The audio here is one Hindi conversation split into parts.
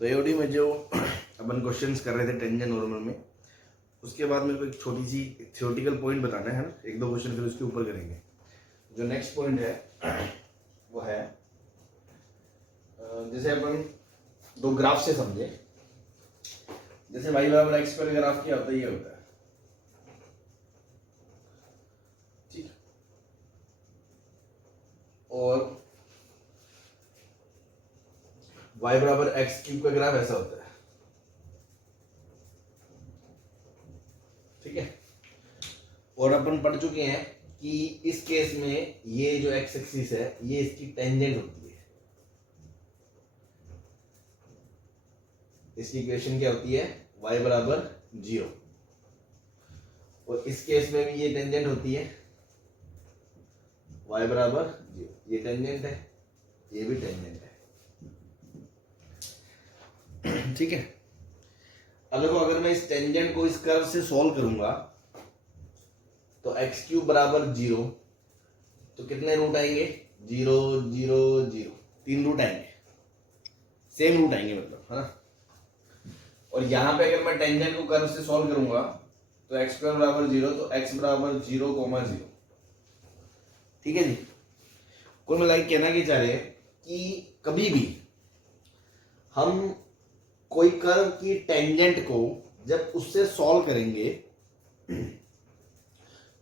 तो एओडी में जो अपन क्वेश्चंस कर रहे थे टेंजेंट नॉर्मल में, उसके बाद मेरे को एक छोटी सी थ्योरेटिकल पॉइंट बताना है ना, एक दो क्वेश्चन फिर उसके ऊपर करेंगे। जो नेक्स्ट पॉइंट है वो है जैसे अपन दो ग्राफ से समझे, जैसे y बराबर एक्स स्क्वायर ग्राफ क्या होता है, ये होता है, ठीक। और y बराबर एक्स क्यूब का ग्राफ ऐसा होता है, ठीक है। और अपन पढ़ चुके हैं कि इस केस में ये जो एक्स एक्सिस है ये इसकी टेंजेंट होती है। इसकी इक्वेशन क्या होती है, y बराबर 0। और इस केस में भी ये टेंजेंट होती है, y बराबर 0। ये टेंजेंट है, ये भी टेंजेंट है, ठीक है। अब देखो, अगर मैं इस टेंजेंट को इस कर्व से सॉल्व करूंगा तो एक्स क्यूब बराबर 0, तो कितने रूट आएंगे, 0 0 0, 3 रूट आएंगे, सेम रूट आएंगे मतलब, है ना। और यहां पे अगर मैं टेंजेंट को कर्व से सॉल्व करूंगा तो एक्स स्क्वायर बराबर 0, तो एक्स बराबर 0,0, ठीक है जी। कुल मिला के कहना क्या चाह रहे हैं कि कभी भी हम कोई कर्व की टेंजेंट को जब उससे सॉल्व करेंगे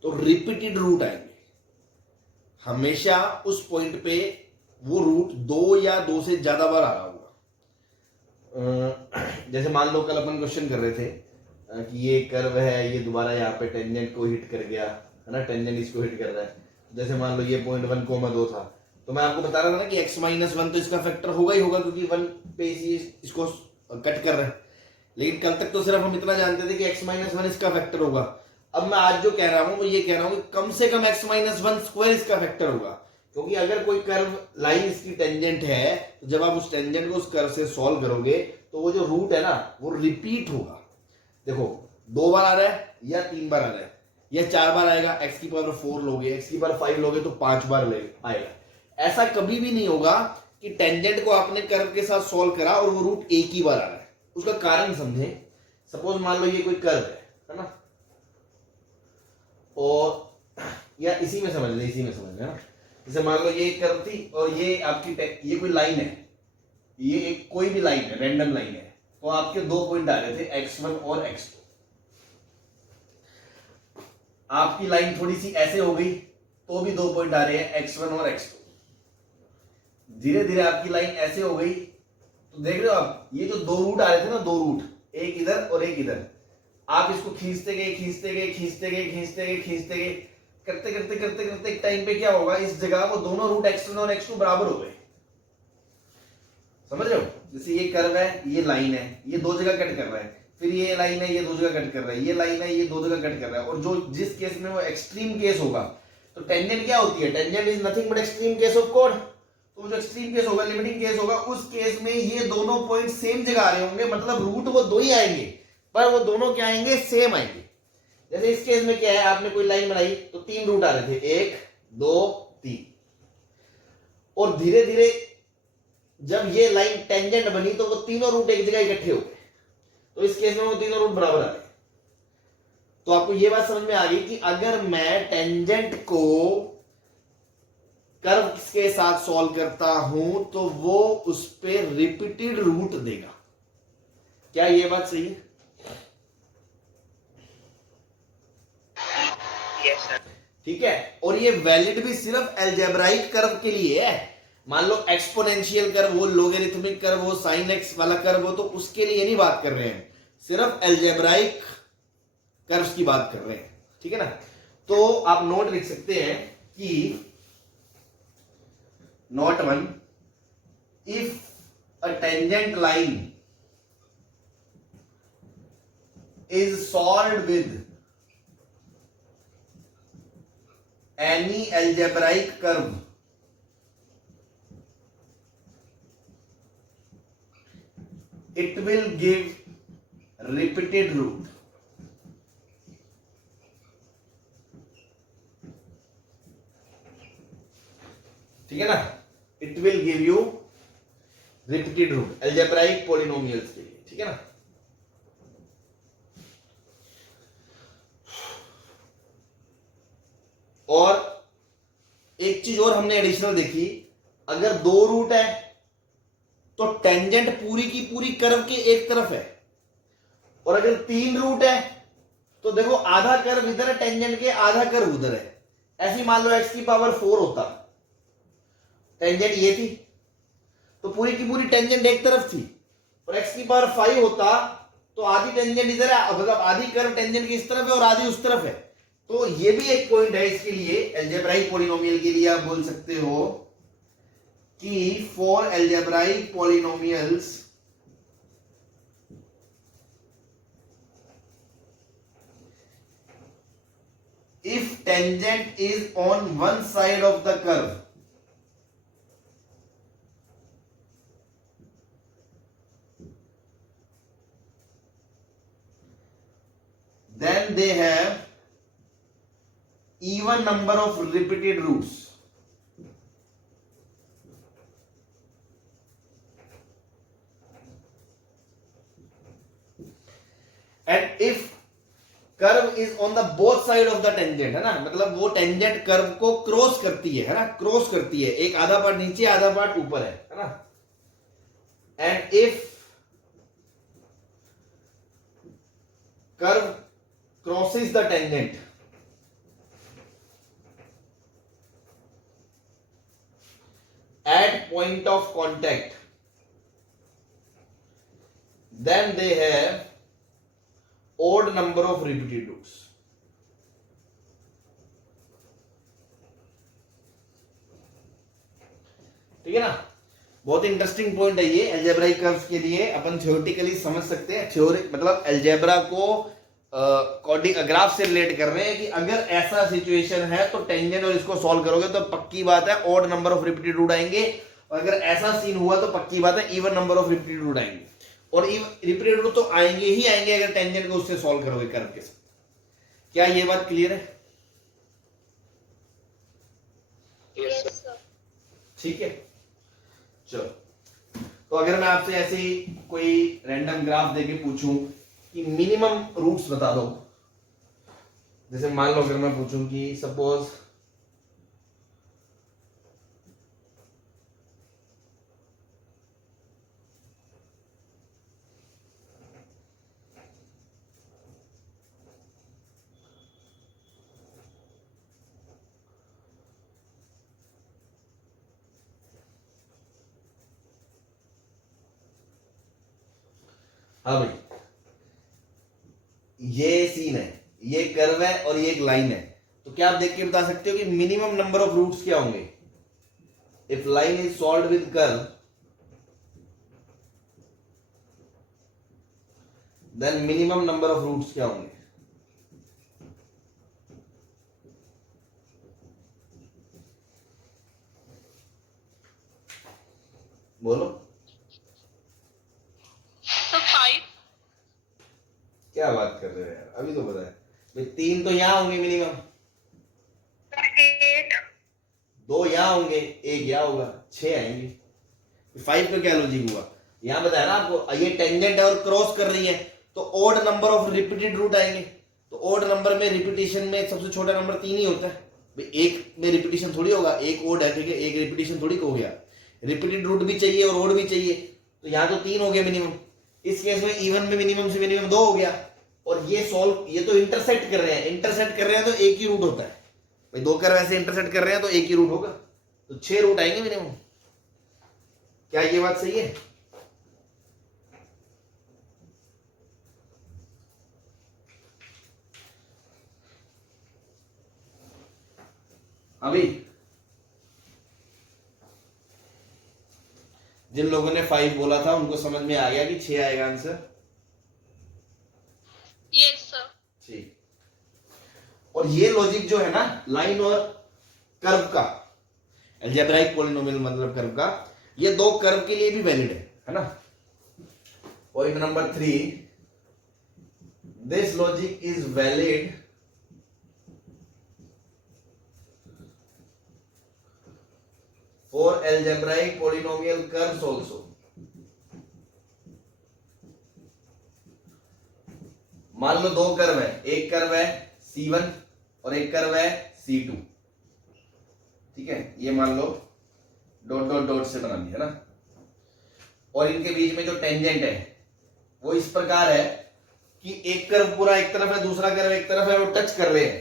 तो रिपीटेड रूट आएंगे। हमेशा उस पॉइंट पे वो रूट 2 या 2 से ज्यादा बार आ रहा होगा। जैसे मान लो कल अपन क्वेश्चन कर रहे थे कि ये कर्व है, ये दोबारा यहाँ पे टेंजेंट को हिट कर गया, है ना, टेंजेंट इसको हिट कर रहा है। जैसे मान लो ये पॉइंट 1,2 था, तो मैं आपको बता रहा था ना कि x-1 तो इसका फैक्टर होगा ही होगा, क्योंकि 1 पे इसको कट कर रहा है। लेकिन कल तक तो सिर्फ हम इतना जानते थे कि x-1 इसका फैक्टर होगा। अब मैं आज जो कह रहा हूं वो ये कह रहा हूं कि कम से कम x-1 स्क्वायर इसका फैक्टर होगा, क्योंकि अगर कोई कर्व लाइन इसकी टेंजेंट है तो जब आप उस टेंजेंट को उस कर्व से सॉल्व करोगे तो वो जो रूट है ना वो रिपीट होगा। देखो 2 बार आ रहा है या 3 बार आ रहा है या 4 बार आएगा, x की पावर 4 लोगे, x की पावर 5 लोगे तो 5 बार आएगा। ऐसा कभी भी नहीं होगा कि टेंजेंट को आपने कर्व के साथ सॉल्व करा और वो रूट एक ही बार आ रहा है। उसका कारण समझें। सपोज मान लो ये कोई कर्व है ना, और या इसी में समझ ले, इसी में समझ ले ना। जैसे मान लो ये एक कर्व थी और ये आपकी ये कोई लाइन है, ये एक कोई भी लाइन है, रैंडम लाइन है, तो आपके 2 पॉइंट आ रहे थे x1 और x2। आपकी लाइन थोड़ी सी ऐसे हो गई तो भी 2 पॉइंट आ रहे हैं x1 और x2। धीरे धीरे आपकी लाइन ऐसे हो गई तो देख रहे हो आप, ये जो 2 रूट आ रहे थे ना, 2 रूट, एक इधर और एक इधर, आप इसको खींचते गए खींचते गए खींचते गए खींचते गए खींचते गए, करते करते करते करते एक टाइम पे क्या होगा, इस जगह वो दोनों रूट x1 और x2 बराबर हो गए। समझ रहे हो, जैसे ये कर्व है, ये लाइन है, ये 2 जगह कट कर रहा है, फिर ये लाइन है, ये 2 जगह कट कर रहा है, ये लाइन है, ये 2 जगह कट कर रहा है। और जो जिस केस में वो एक्सट्रीम केस होगा, तो टेंजेंट क्या होती है, tangent is nothing but extreme case of code. तो जो एक्सट्रीम केस होगा, लिमिटिंग केस होगा, उस केस में ये दोनों पॉइंट सेम जगह आ रहे होंगे, मतलब रूट वो 2 ही आएंगे पर वो दोनों क्या आएंगे, सेम आएंगे। जैसे इस केस में क्या है, आपने कोई लाइन बनाई तो 3 रूट आ रहे थे, 1 2 3, और धीरे धीरे जब ये लाइन टेंजेंट बनी तो वो तीनों रूट एक जगह इकट्ठे हो गए, तो इस केस में वो तीनों रूट बराबर आ गए। तो आपको ये बात समझ में आ गई कि अगर मैं टेंजेंट को कर्व के साथ सॉल्व करता हूं तो वो उस पे रिपीटेड रूट देगा। क्या ये बात सही है? Yes, sir. ठीक है। और ये वैलिड भी सिर्फ अलजेब्राइक कर्व के लिए है। मान लो एक्सपोनेंशियल कर्व हो, लोगरिथमिक कर्व हो, साइन एक्स वाला कर्व हो, तो उसके लिए नहीं बात कर रहे हैं, सिर्फ अलजेब्राइक कर्व्स की बात कर रहे हैं, ठीक है ना। तो आप नोट लिख सकते हैं कि note 1, if a tangent line is solved with any algebraic curve, it will give repeated root. ठीक है ना, it will give you repeated repeated root algebraic polynomials के लिए, ठीक है ना। और एक चीज और हमने एडिशनल देखी, अगर दो रूट है तो टेंजेंट पूरी की पूरी कर्व के एक तरफ है, और अगर तीन रूट है तो देखो आधा कर्व इधर है टेंजेंट के, आधा कर्व उधर है। ऐसी मान लो x की पावर 4 होता, टेंजेंट ये थी तो पूरी की पूरी टेंजेंट एक तरफ थी, और x की पावर 5 होता तो आधी टेंजेंट इधर है, मतलब आधी कर्व टेंजेंट की इस तरफ है और आधी उस तरफ है। तो ये भी एक पॉइंट है इसके लिए, अलजेब्राइक पॉलिनोमियल के लिए आप बोल सकते हो कि for algebraic polynomials if tangent is on one side of the curve, then they have even number of repeated roots. And if curve is on the both side of the tangent, है ना, मतलब वो टेंजेंट कर्व को क्रॉस करती है ना, क्रॉस करती है, एक आधा पार्ट नीचे आधा पार्ट ऊपर है ना। And if curve crosses the tangent at point of contact, then they have odd number of repeated roots. ठीक है ना, बहुत इंटरेस्टिंग पॉइंट है ये अलजेब्राइक कर्व्स के लिए। अपन थ्योरेटिकली समझ सकते हैं, थ्योरी मतलब अलजेब्रा को ग्राफ से रिलेट कर रहे हैं कि अगर ऐसा सिचुएशन है तो टेंजेंट और इसको सॉल्व करोगे तो पक्की बात है odd number of repeated root आएंगे, और अगर ऐसा सीन हुआ तो पक्की बात है even number of repeated root आएंगे। और रिपीटेड रूट तो आएंगे ही आएंगे अगर टेंजेंट को उससे सॉल्व करोगे कर्व के साथ। क्या ये बात क्लियर है? Yes sir. ठीक है, चलो। तो अगर मैं आपसे ऐसे ही कोई रैंडम ग्राफ देके पूछूं कि मिनिमम रूट्स बता दो, जैसे मान लो अगर मैं पूछूं कि सपोज हाँ भाई, ये सीन है, ये कर्व है और ये एक लाइन है, तो क्या आप देख के बता सकते हो कि मिनिमम नंबर ऑफ रूट्स क्या होंगे? If line is solved with curve then minimum number of roots क्या होंगे? बोलो। तो 5। क्या बात कर रहे हो यार, अभी तो बताया भाई, 3 तो यहां होंगे मिनिमम, 8। 2 यहां होंगे, 1 यहां होगा, 6 आएंगे। 5 का क्या लॉजिक हुआ? यहां बताया ना आपको, ये टेंजेंट है और क्रॉस कर रही है तो odd number of repeated root आएंगे। तो ऑड नंबर में रिपीटेशन में सबसे छोटा नंबर 3 ही होता है भाई, एक में रिपीटेशन थोड़ी होगा, एक ऑड है ठीक है, एक रिपीटेशन थोड़ी हो गया, रिपीटेड रूट भी चाहिए और ऑड भी चाहिए, तो यहां तो 3 हो गया मिनिमम। इस केस में इवन में मिनिमम से मिनिमम 2 हो गया, और ये सॉल्व, ये तो इंटरसेक्ट कर रहे हैं, इंटरसेक्ट कर रहे हैं तो एक ही रूट होता है भाई, 2 कर्व ऐसे इंटरसेक्ट कर रहे हैं तो एक ही रूट होगा, तो 6 रूट आएंगे मिनिमम। क्या ये बात सही है? अभी जिन लोगों ने 5 बोला था उनको समझ में आ गया कि 6 आएगा आंसर? Yes sir. ठीक। और ये लॉजिक जो है ना लाइन और कर्व का, अलजेब्राइक पॉलिनोमियल मतलब कर्व का, ये 2 कर्व के लिए भी वैलिड है ना। Point number 3, this logic is valid for algebraic polynomial curves also. मान लो दो कर्व है, एक कर्व है C1 और एक कर्व है C2, ठीक है, ये मान लो डॉट डॉट डॉट से बना दिया ना, और इनके बीच में जो टेंजेंट है वो इस प्रकार है कि एक कर्व पूरा एक तरफ है, दूसरा कर्व एक तरफ है, और टच कर रहे हैं।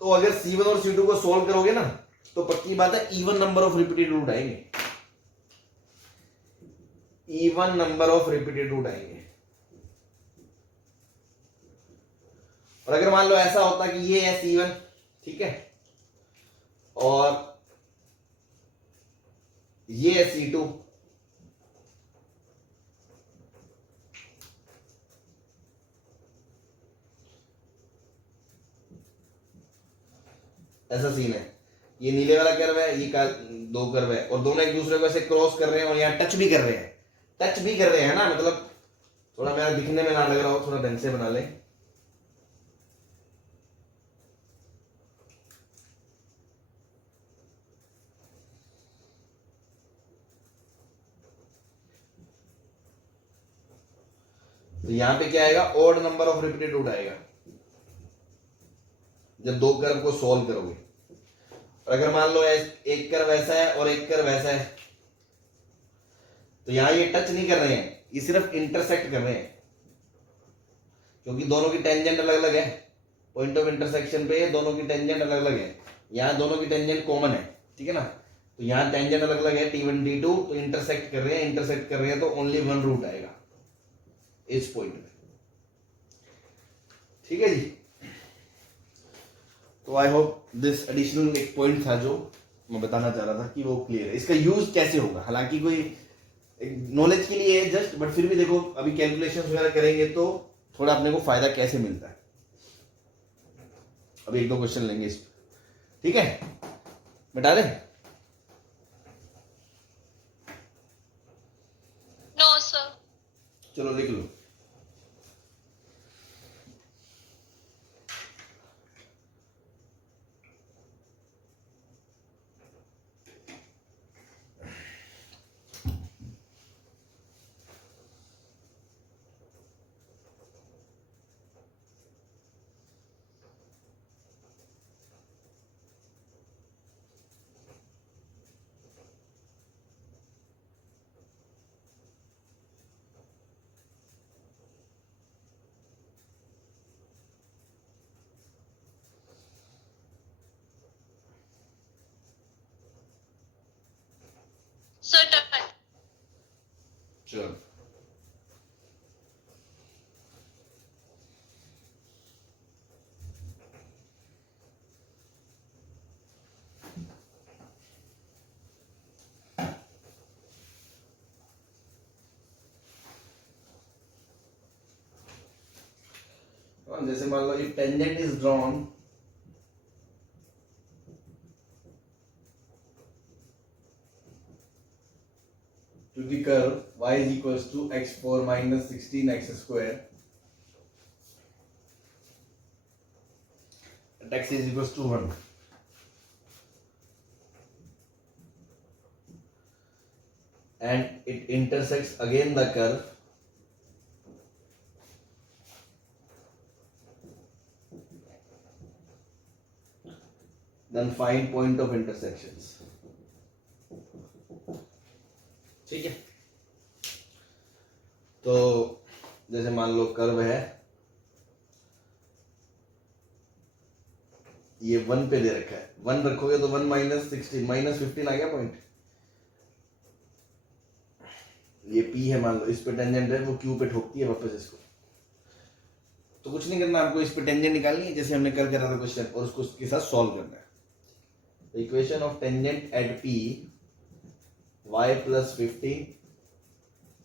तो अगर C1 और C2 को सोल्व करोगे ना तो पक्की बात है even number of repeated root आएंगे, even number of repeated root आएंगे। और अगर मान लो ऐसा होता कि ये है C1, ठीक है, और ये है C2, ऐसा सीन है, ये नीले वाला कर्व है, ये दो कर्व है, और दोनों एक दूसरे को ऐसे क्रॉस कर रहे हैं और यहाँ टच भी कर रहे हैं, टच भी कर रहे हैं ना, मतलब थोड़ा मेरा दिखने में ना लग रहा हो, थोड़ा ढंग से बना ले। तो यहां पे क्या आएगा, odd number of repeated root आएगा जब दो कर्व को सॉल्व करोगे। और अगर मान लो एक कर्व ऐसा है और एक कर्व ऐसा है, तो यहां ये टच नहीं कर रहे हैं, ये सिर्फ इंटरसेक्ट कर रहे हैं, क्योंकि दोनों की टेंजेंट अलग अलग है, पॉइंट ऑफ इंटरसेक्शन पे दोनों की टेंजेंट अलग अलग है, यहाँ दोनों की टेंजेंट कॉमन है, ठीक है ना, तो यहाँ टेंजेंट अलग अलग है T1 T2, तो इंटरसेक्ट कर रहे हैं, तो ओनली वन रूट आएगा इस पॉइंट में, ठीक है जी। तो आई होप दिस एडिशनल एक पॉइंट था जो मैं बताना चाह रहा था कि वो क्लियर है। इसका यूज कैसे होगा, हालांकि कोई नॉलेज के लिए है जस्ट, बट फिर भी देखो अभी कैलकुलेशन वगैरह करेंगे तो थोड़ा अपने को फायदा कैसे मिलता है। अभी एक दो क्वेश्चन लेंगे इस पर, ठीक है, बता दे। No sir. चलो लिख लो। Sir done. चलो जैसे मान लो if tangent is drawn to the curve y is equals to x4 minus 16x square at x is equals to 1, and it intersects again the curve then find point of intersections, ठीक है। तो जैसे मान लो कर्व है, ये 1 पे दे रखा है, 1 रखोगे तो 1 माइनस 16 माइनस 15 आ गया पॉइंट, ये P है मान लो, इस पे टेंजेंट है, वो Q पे ठोकती है वापस इसको, तो कुछ नहीं करना आपको, इस पे टेंजेंट निकालनी है जैसे हमने कल करा था क्वेश्चन, और उसको उसके साथ सॉल्व करना है। Equation of tangent eight P y plus 15,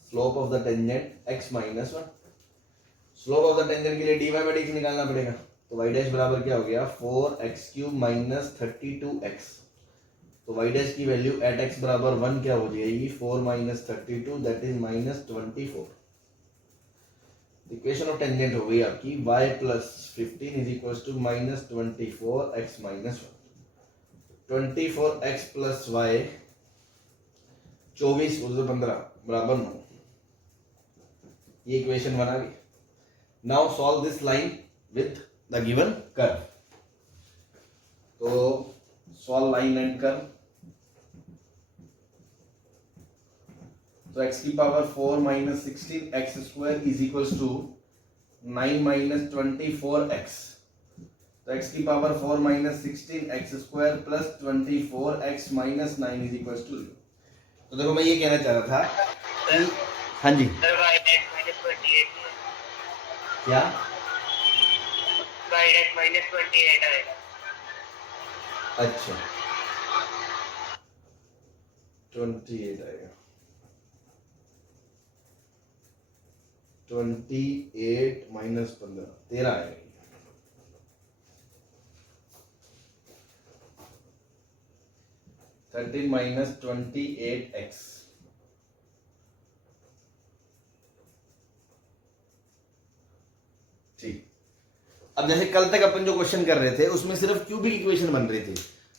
slope of the tangent x minus 1, slope of the tangent के लिए dy बाई dx निकालना पड़ेगा, तो y डैश बराबर क्या हो गया 4x क्यूब माइनस 32x, तो y डैश की वैल्यू एट x बराबर 1 क्या हो जाएगी 4 minus 32 that is minus 24। Equation of tangent हो गई आपकी y plus 15 is equal to minus 24x minus 1, 24x plus y 24 15 बराबर 9, ये इक्वेशन बना गई। Now solve this line with the given curve. तो सॉल्व लाइन एंड कर्व। तो x की power 4 minus 16 X square is equals to 9 minus 24x। तो x की power 4 minus 16 X square plus 24x minus 9 is equals to 0। तो देखो मैं ये कहना चाह रहा था कि हाँ जी क्या अच्छा 28 आएगा। 28 माइनस 15 13 आएगा। 13 माइनस 28x। ठीक। अब जैसे कल तक अपन जो क्वेश्चन कर रहे थे उसमें सिर्फ क्यूबिक इक्वेशन बन रही थी,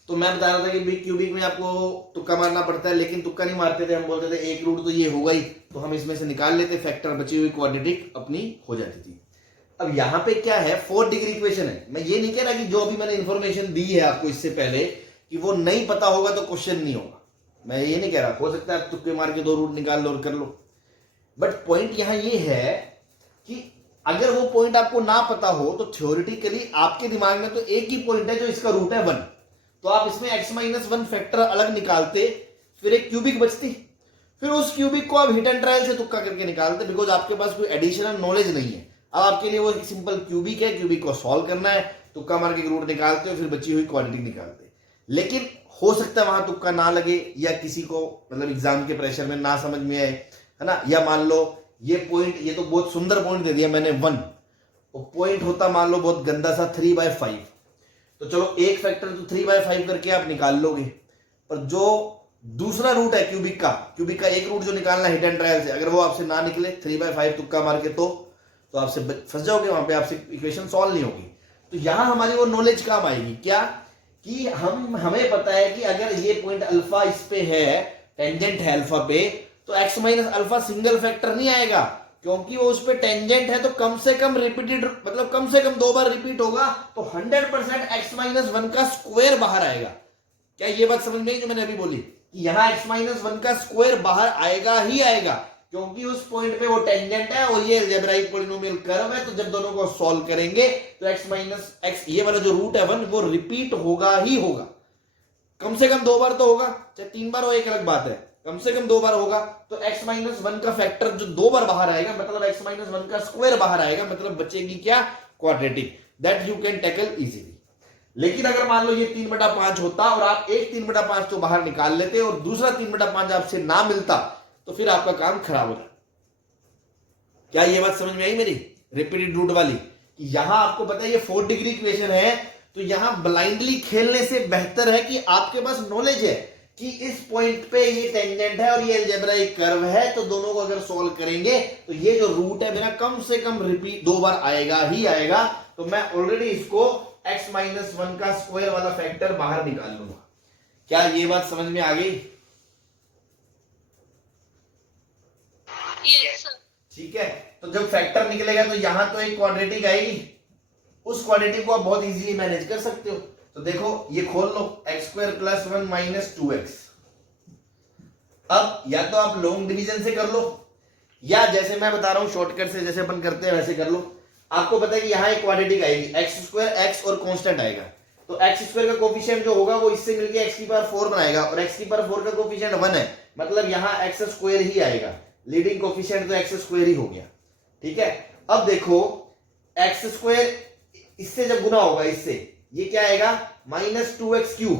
तो मैं बता रहा था कि भाई क्यूबिक में आपको तुक्का मारना पड़ता है, लेकिन तुक्का नहीं मारते थे, हम बोलते थे एक रूट तो ये होगा ही, तो हम इसमें से निकाल लेते, फैक्टर बची हुई क्वाड्रेटिक अपनी हो जाती थी। अब यहाँ पे क्या है, 4 डिग्री इक्वेशन है। मैं ये नहीं कह रहा कि जो अभी मैंने इंफॉर्मेशन दी है आपको इससे पहले कि वो नहीं पता होगा तो क्वेश्चन नहीं होगा, मैं ये नहीं कह रहा। हो सकता है आप तुक्के मार के 2 रूट निकाल लो और कर लो, बट पॉइंट यहाँ ये है कि अगर वो पॉइंट आपको ना पता हो तो थ्योरेटिकली आपके दिमाग में तो एक ही पॉइंट है जो इसका रूट है 1, तो आप इसमें x-1 फैक्टर अलग निकालते, फिर एक क्यूबिक बचती, फिर उस क्यूबिक को आप हिट एंड ट्रायल से तुक्का करके निकालते, बिकॉज आपके पास कोई एडिशनल नॉलेज नहीं है। अब आपके लिए वो एक सिंपल क्यूबिक है, क्यूबिक को सॉल्व करना है, तुक्का मार के रूट निकालते हो, फिर बची हुई क्वाड्रेटिक निकालते। लेकिन हो सकता है वहां तुक्का ना लगे, या किसी को मतलब एग्जाम के प्रेशर में ना समझ में आए, है ना, या मान लो ये पॉइंट, ये तो बहुत सुंदर पॉइंट दे दिया मैंने 1, वो पॉइंट होता मान लो बहुत गंदा सा 3/5, तो चलो एक फैक्टर तो 3/5 करके आप निकाल लोगे, पर जो दूसरा रूट है क्यूबिक का एक रूट जो निकालना हिट एंड ट्रायल से, अगर वो आपसे ना निकले 3/5 तुक्का मार के, तो आपसे फंस जाओगे, वहां पे आपसे इक्वेशन सॉल्व नहीं होगी। तो यहां हमारी वो नॉलेज काम आएगी क्या, कि हमें पता है कि अगर ये पॉइंट अल्फा इस पे है, टेंजेंट है अल्फा पे, तो x minus alpha single factor नहीं आएगा, क्योंकि वो उस पे टेंजेंट है, तो कम से कम रिपीटेड, मतलब कम से कम 2 बार रिपीट होगा, तो 100% x-1 का स्क्वायर बाहर आएगा। क्या ये बात समझ में आई जो मैंने अभी बोली, कि यहां x-1 का स्क्वायर बाहर आएगा ही आएगा, क्योंकि उस पॉइंट पे वो टेंजेंट है और ये अलजेब्राइक पॉलिनोमियल कर्व है, तो जब दोनों को सॉल्व करेंगे तो x-x ये वाला जो रूट है 1 वो रिपीट होगा ही होगा। कम से कम 2 बार तो होगा, चाहे 3 बार हो एक अलग बात है, कम से कम 2 बार होगा, तो x-1 का फैक्टर जो 2 बार बाहर आएगा, मतलब x-1 का स्क्वायर बाहर आएगा, मतलब बचेगी क्या, quadratic, that you can tackle easily. लेकिन अगर मान लो ये 3/5 होता और आप एक 3/5 तो बाहर निकाल लेते और दूसरा 3/5 आपसे ना मिलता, तो फिर आपका काम खराब होता। क्या ये बात समझ में आई मेरी, रिपीटेड रूट वाली, कि यहां आपको पता है ये 4 डिग्री इक्वेशन है, तो यहां ब्लाइंडली खेलने से बेहतर है कि आपके पास नॉलेज है कि इस पॉइंट पे ये टेंजेंट है और ये अलजेब्राइक कर्व है, तो दोनों को अगर सॉल्व करेंगे तो ये जो रूट है मेरा कम से कम रिपीट 2 बार आएगा ही आएगा, तो मैं ऑलरेडी इसको x-1 का स्क्वायर वाला फैक्टर बाहर निकाल लूंगा। क्या ये बात समझ में आ गई? Yes, sir. ठीक है, तो जब फैक्टर निकलेगा तो यहां तो एक क्वाड्रेटिक आएगी, उस क्वाड्रेटिक को आप बहुत इजीली मैनेज कर सकते हो। तो देखो ये खोल लो, x² + 1 - 2x। अब या तो आप लॉन्ग डिवीजन से कर लो, या जैसे मैं बता रहा हूं शॉर्टकट से, जैसे अपन करते हैं वैसे कर लो। आपको पता है कि यहां एक क्वाड्रेटिक आएगी, x² x और कांस्टेंट आएगा, तो x² का कोफिशिएंट जो होगा वो इससे मिलके x⁴ बनाएगा, और x⁴ का कोफिशिएंट 1 है, मतलब यहां x² ही आएगा, लीडिंग कोफिशिएंट तो x² ही हो गया। ठीक है, अब देखो x² इससे जब गुना होगा इससे, ये क्या आएगा, -2x³,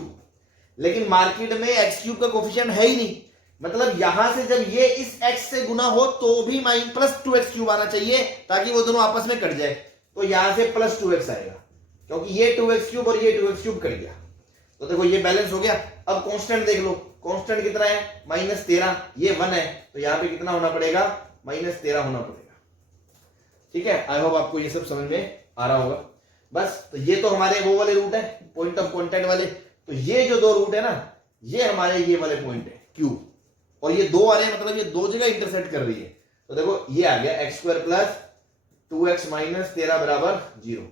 लेकिन मार्केट में x³ का कोफिशिएंट है ही नहीं, मतलब यहां से जब ये इस x से गुना हो तो भी +2x³ आना चाहिए, ताकि वो दोनों आपस में कट जाए, तो यहां से +2x आएगा, क्योंकि ये 2x³ और ये 2x³ कट गया, तो देखो ये बैलेंस हो गया। अब कांस्टेंट देख लो, कांस्टेंट कितना है, -13, ये 1 है, तो यहां पे कितना होना पड़ेगा, -13 होना पड़ेगा। ठीक है, आई होप आपको ये सब समझ में आ रहा होगा। बस, तो ये तो हमारे वो वाले रूट है, पॉइंट ऑफ कांटेक्ट वाले, तो ये जो 2 रूट है ना, ये हमारे ये वाले पॉइंट है Q, और ये 2 आ रहे हैं, मतलब ये 2 जगह इंटरसेक्ट कर रही है। तो देखो ये आ गया x² + 2x माइनस 13 बराबर 0।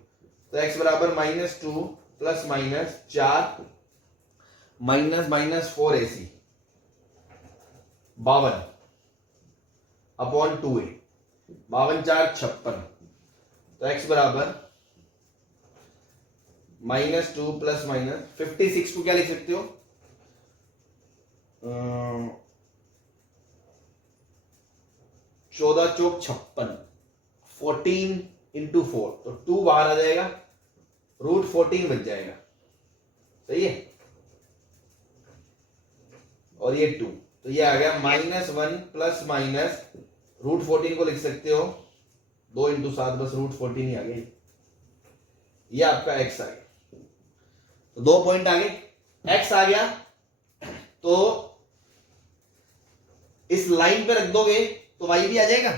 तो x बराबर -2 plus minus 4 minus minus 4 AC 52 upon 2a 52 4 56। तो x बराबर -2 प्लस माइनस 56 को क्या लिख सकते हो 14 चौक 56 14 इंटू 4 तो 2 बाहर आ जाएगा √14 बच जाएगा। सही है। और ये 2 तो ये आ गया -1 प्लस माइनस √14 को लिख सकते हो 2 इंटू 7 बस √14 ही आ गई। ये आपका x आ गया। तो 2 पॉइंट आ गए। x आ गया तो इस लाइन पे रख दोगे तो y भी आ जाएगा।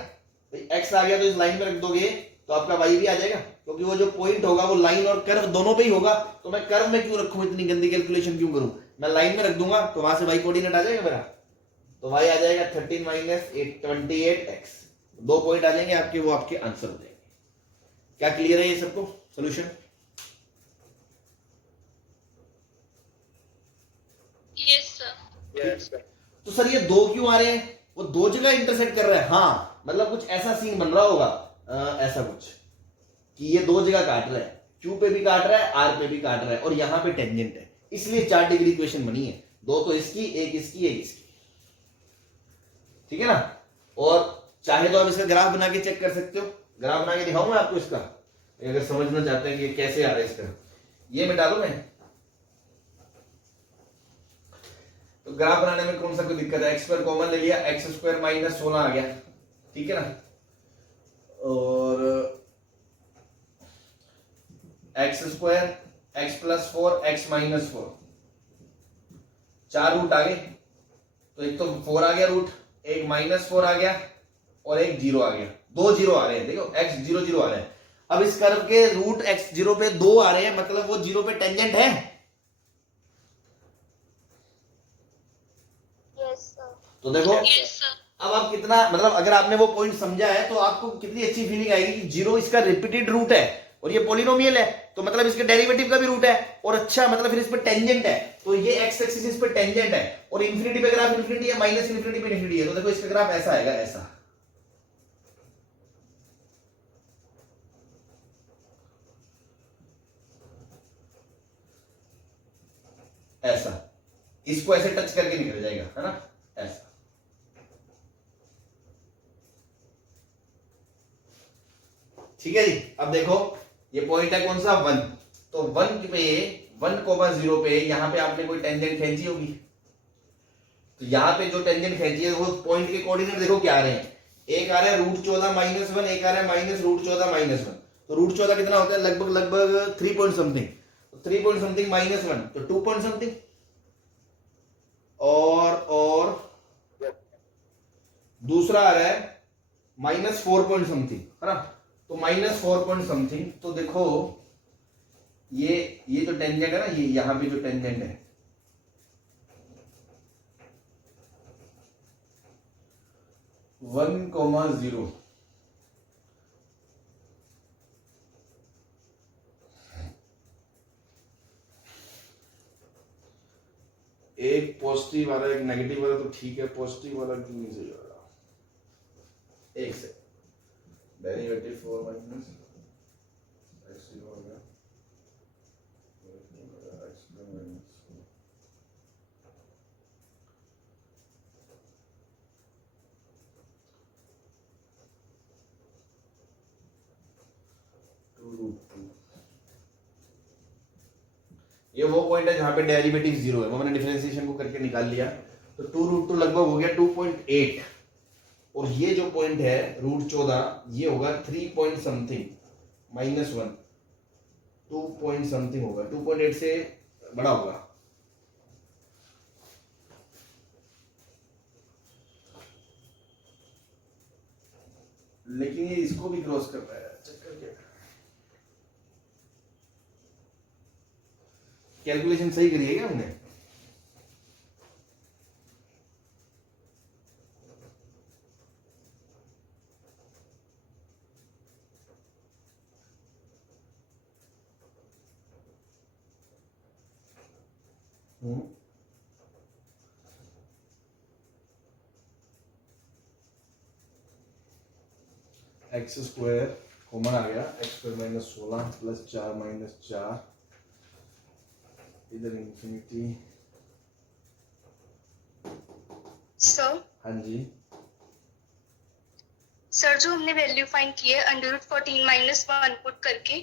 x आ गया तो इस लाइन पे रख दोगे तो आपका y भी आ जाएगा, क्योंकि वो जो पॉइंट होगा वो लाइन और कर्व दोनों पे ही होगा। तो मैं कर्व में क्यों रखूं, इतनी गंदी कैलकुलेशन क्यों करूं, मैं लाइन में रख दूंगा तो वहां से y कोऑर्डिनेट आ जाएगा मेरा। तो y आ जाएगा 13 माइनस 28x। 2 पॉइंट आ जाएंगे आपके, वो आपके आंसर हो जाएंगे। क्या क्लियर है ये सबको सोल्यूशन? Yes sir. तो सर ये 2 क्यों आ रहे हैं, वो 2 जगह इंटरसेक्ट कर रहे हैं। हाँ मतलब कुछ ऐसा सीन बन रहा होगा, ऐसा कुछ कि ये 2 जगह काट रहा है, Q पे भी काट रहा है, R पे भी काट रहा है, और यहां पे टेंजेंट है, इसलिए 4 डिग्री इक्वेशन बनी है। 2 तो इसकी, एक इसकी, एक इसकी। ठीक है ना। और चाहे तो आप इसका ग्राफ बना के चेक कर सकते हो। ग्राफ बना के दिखाऊं मैं आपको इसका, अगर समझना चाहते हैं कि कैसे आ रहा है इसका। ये मैं डालू मैं तो ग्राफ बनाने में कौन सा कोई दिक्कत है। x2 कॉमन ले लिया, x2 माइनस 16 आ गया। ठीक है ना। और x2 x plus 4 x minus 4 4 root आ गए। तो एक तो 4 आ गया रूट, एक -4 आ गया और एक 0 आ गया। 2 0 आ रहे हैं, देखो x 0 0 आ रहे हैं। अब इस कर्व के रूट x 0 पे 2 आ रहे हैं, मतलब वो 0 पे टेंजेंट है। तो देखो अब आप कितना, मतलब अगर आपने वो पॉइंट समझा है तो आपको कितनी अच्छी फीलिंग आएगी कि 0 इसका रिपीटेड रूट है और ये पॉलिनोमियल है, तो मतलब इसके डेरिवेटिव का भी रूट है। और अच्छा मतलब फिर इस पे टेंजेंट है, तो ये एक्स एक्सिस इस पे टेंजेंट है, और इंफिनिटी पे ग्राफ इंफिनिटी है, माइनस इंफिनिटी पे इंफिनिटी है। तो देखो इसका ग्राफ ऐसा आएगा, ऐसा ऐसा, इसको ऐसे टच करके निकल जाएगा, है ना, ऐसा। ठीक है जी। अब देखो ये पॉइंट है कौन सा 1, तो 1 पे 1,0 पे यहां पे आपने कोई टेंजेंट खींची होगी। तो यहां पे जो टेंजेंट खींची है वो पॉइंट के कोऑर्डिनेट देखो क्या आ रहे हैं। एक आ रहा है √14 -1, एक आ रहा है -√14 -1। तो √14 कितना होता है, लगभग लगभग 3 पॉइंट समथिंग, तो 3 पॉइंट समथिंग -1 तो 2 पॉइंट समथिंग। और दूसरा आ रहा है -4 पॉइंट समथिंग, है ना, तो -4 पॉइंट समथिंग। तो देखो ये जो टेंजेंट है ना, ये यहां पे जो टेंजेंट है 1,0, एक पॉजिटिव आ रहा है एक नेगेटिव आ रहा है, तो ठीक है, पॉजिटिव वाला क्यों नहीं सही आ रहा। एक से डेरिवेटिव 4 माइनस x 0 हो गया, x माइनस 2√2। ये वो पॉइंट है जहां पे डेरिवेटिव 0 है, वो मैंने डिफरेंशिएशन को करके निकाल लिया। तो 2√2 लगभग हो गया 2.8, और ये जो पॉइंट है √14 ये होगा 3 पॉइंट समथिंग -1, 2 पॉइंट समथिंग होगा, 2.8 से बड़ा होगा। लेकिन ये इसको भी क्रॉस कर रहा है, चक्कर क्या है। कैलकुलेशन सही करी है क्या हमने? एक्स स्क्वायर कॉमन आ गया, x square minus 16 plus 4 minus 4, इधर इंफिनिटी। सर हाँ जी, सर जो हमने वैल्यू फाइंड की है अंडर रूट 14 माइनस 1 पुट करके,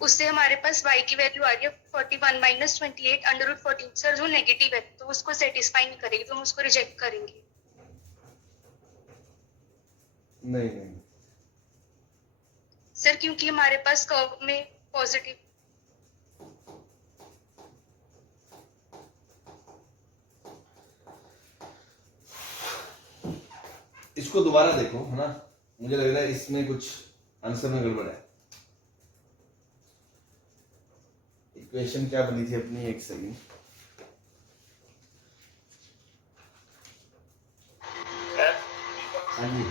उससे हमारे पास y की वैल्यू आ रही है 41 माइनस 28 अंडर रूट 14। सर जो नेगेटिव है तो उसको सेटिस्फाई नहीं करेगी, तो हम उसको रिजेक्ट करेंगे। नहीं नहीं, सर क्योंकि हमारे पास कर्व में पॉजिटिव। इसको दोबारा देखो, है ना, मुझे लग रहा है इसमें कुछ आंसर में गड़बड़ है। इक्वेशन क्या बनी थी अपनी, एक सेकंड। हाँ जी,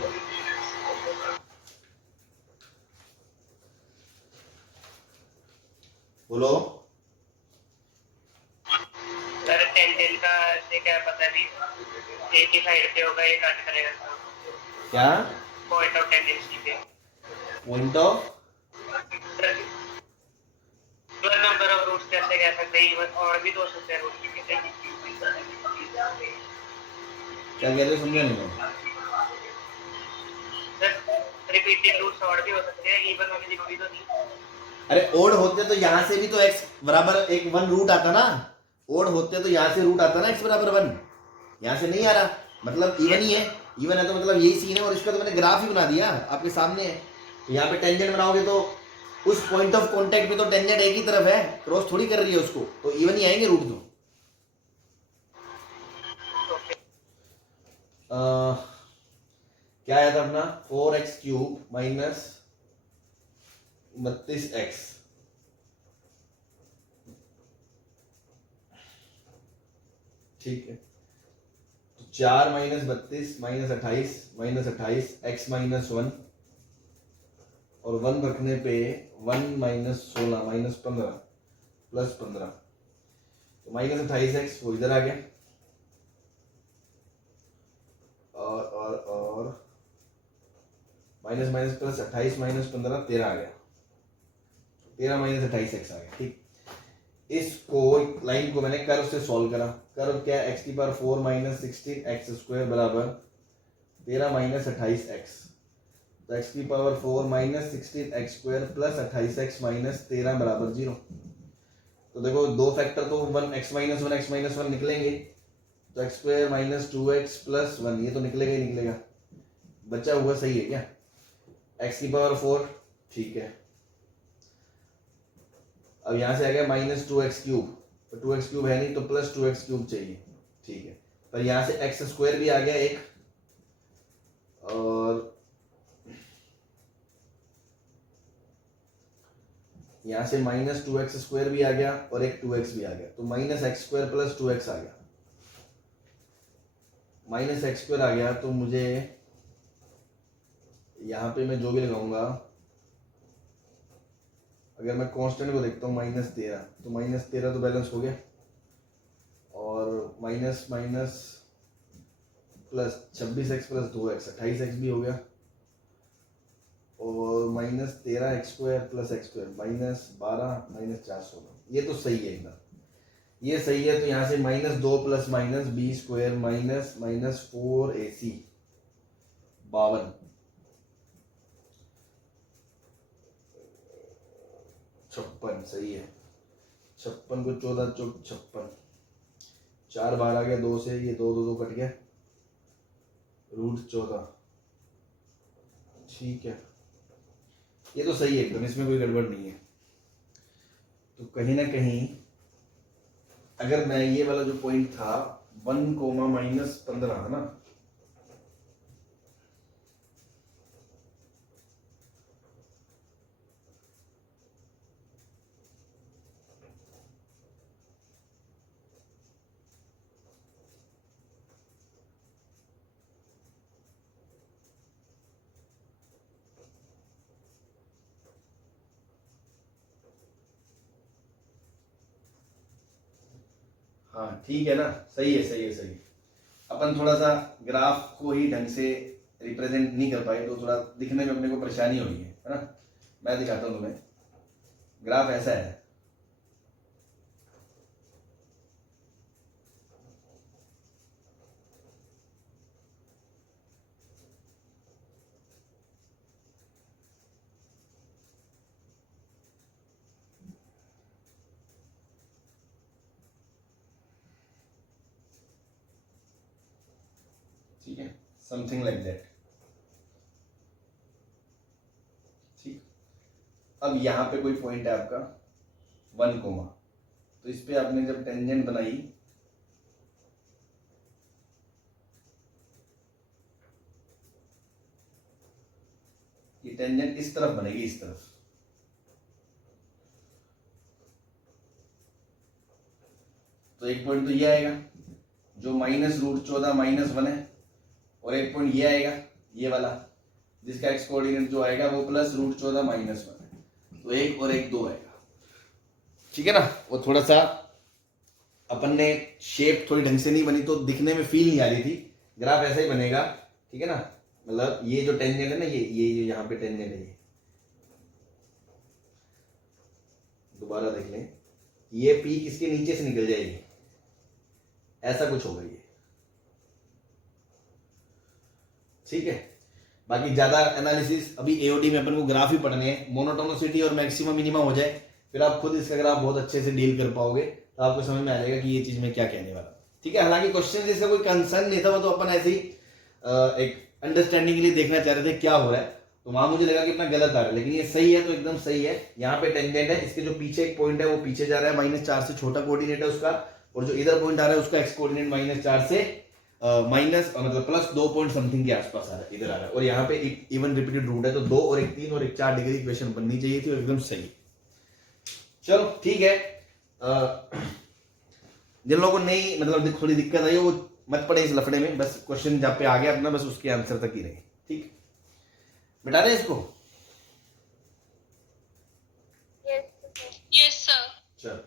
बोलो। सर टेन का से क्या पता नहीं, एक ही साइड पे होगा, ये कट करेगा। क्या पॉइंट ऑफ टेंडेंसी पे point of, sir even number of roots कैसे कह सकते हैं, इवन और भी तो हो सकते हैं रूट की। क्या कह रहे हो, समझा नहीं मैं। सर रिपीटेड रूट्स और भी हो सकते हैं, इवन होने जरूरी तो नहीं। अरे ओड होते तो यहाँ से भी तो x बराबर एक 1 रूट आता ना, ओड होते तो यहाँ से रूट आता ना x बराबर 1, यहाँ से नहीं आ रहा, मतलब इवन ही है। इवन है तो मतलब यही सीन है, और इसका तो मैंने ग्राफ ही बना दिया, आपके सामने है। तो यहाँ पे टेंजेंट बनाओगे तो उस पॉइंट ऑफ कांटेक्ट पे तो टेंजेंट एक ही तरफ है, क्रॉस थोड़ी कर रही है उसको, तो इवन ही आएंगे रूट तो। क्या आया था अपना, 4x क्यूब माइनस 32x, ठीक है। तो 4 minus 32 minus 28 minus 28 x minus 1, और 1 रखने पे 1 माइनस 16 माइनस 15 प्लस 15, तो माइनस 28x वो इधर आ गया, और माइनस माइनस प्लस 28 माइनस 15 13 आ गया, 13 माइनस 28x आ गया, ठीक। इसको लाइन को मैंने कर्व से सॉल्व करा। कर्व क्या है, x की पावर 4 माइनस 16 एक्स स्क्वायर बराबर 13 माइनस 28x, तो x की power 4 minus 16 X square plus 28x minus 13 बराबर 0। तो देखो दो फैक्टर तो 1 x माइनस 1 x माइनस 1 निकलेंगे, तो x square minus 2x plus 1 ये तो निकलेगा ही निकलेगा। बचा हुआ सही है क्या, x की पावर 4, ठीक है। अब यहां से आ गया माइनस 2x क्यूब, तो 2x क्यूब है नहीं तो प्लस 2x क्यूब चाहिए, ठीक है। पर यहां से x स्क्वायर भी आ गया एक, और यहां से माइनस 2x स्क्वायर भी आ गया, और एक 2x भी आ गया, तो minus x square plus 2x आ गया। माइनस एक्स स्क्वायर आ गया, तो मुझे यहां पे मैं जो भी लगाऊंगा, अगर मैं कांस्टेंट को देखता हूँ -13, तो -13 तो बैलेंस हो गया, और minus minus plus 26x plus 2x 28x भी हो गया, और -13 x square plus x square -12 -4 16, ये तो सही है एकदम, ये सही है। तो यहाँ से -2 plus minus B square minus minus 4ac 52, 56 सही है। 56 को 14 चौक 56, 4 बार आ गया 2 से, ये 2 2 2 कट गया, √14, ठीक है। ये तो सही है एकदम, इसमें कोई गड़बड़ नहीं है। तो कहीं ना कहीं अगर मैं ये वाला जो पॉइंट था 1 कोमा -15 है ना, हाँ ठीक है ना, सही है सही है सही है। अपन थोड़ा सा ग्राफ को ही ढंग से रिप्रेजेंट नहीं कर पाए तो थोड़ा दिखने में अपने को परेशानी हो रही है ना। मैं दिखाता हूँ तुम्हें, ग्राफ ऐसा है, ठीक है, समथिंग लाइक दैट। ठीक, अब यहां पे कोई पॉइंट है आपका 1 कोमा, तो इस पे आपने जब टेंजेंट बनाई, ये टेंजेंट इस तरफ बनेगी, इस तरफ, तो एक पॉइंट तो ये आएगा जो -√14 - 1 है, और एक पॉइंट ये आएगा ये वाला जिसका एक्स कोऑर्डिनेट जो आएगा वो +√14 - 1 है, तो एक और एक 2 आएगा। ठीक है ना, वो थोड़ा सा अपन ने शेप थोड़ी ढंग से नहीं बनी तो दिखने में फील नहीं आ रही थी। ग्राफ ऐसा ही बनेगा, ठीक है ना, मतलब ये जो टेंजेंट है ना, ये यहाँ पे टेंजेंट है, ये दोबारा देख लें, ये पीक इसके नीचे से निकल जाएगी, ऐसा कुछ होगा ये। ठीक है, बाकी ज्यादा एनालिसिस अभी एओडी में अपन को ग्राफ ही पढ़ने हैं, मोनोटोनिसिटी और मैक्सिमम मिनिमम हो जाए फिर आप खुद इसका ग्राफ बहुत अच्छे से डील कर पाओगे, तो आपको समझ में आ जाएगा कि ये चीज में क्या कहने वाला। ठीक है, हालांकि क्वेश्चन इसका कोई कंसर्न नहीं था, वो तो अपन ऐसे ही एक अंडरस्टैंडिंग के लिए देखना चाह रहे थे क्या हो रहा है, तो वहां मुझे लगा कि इतना गलत आ रहा है, लेकिन ये सही है तो एकदम सही है। यहाँ पे टेंजेंट है, इसके जो पीछे एक पॉइंट है वो पीछे जा रहा है, -4 से छोटा कोऑर्डिनेट है उसका, और जो इधर पॉइंट आ रहा है उसका एक्स कोऑर्डिनेट -4 से मतलब +2 पॉइंट समथिंग के आसपास आ रहा है, इधर आ रहा है, और यहाँ पे एक इवन रिपीटेड रूट है, तो 2 और एक 3 और एक 4 डिग्री इक्वेशन बननी चाहिए थी, और एकदम सही। चलो ठीक है, जिन लोगों को नहीं मतलब थोड़ी दिक्कत आई वो मत पड़े इस लफड़े में, बस क्वेश्चन जब पे आ गया अपना बस उसके आंसर तक ही रहे। ठीक, बिठा दें इसको। Yes sir. चलो,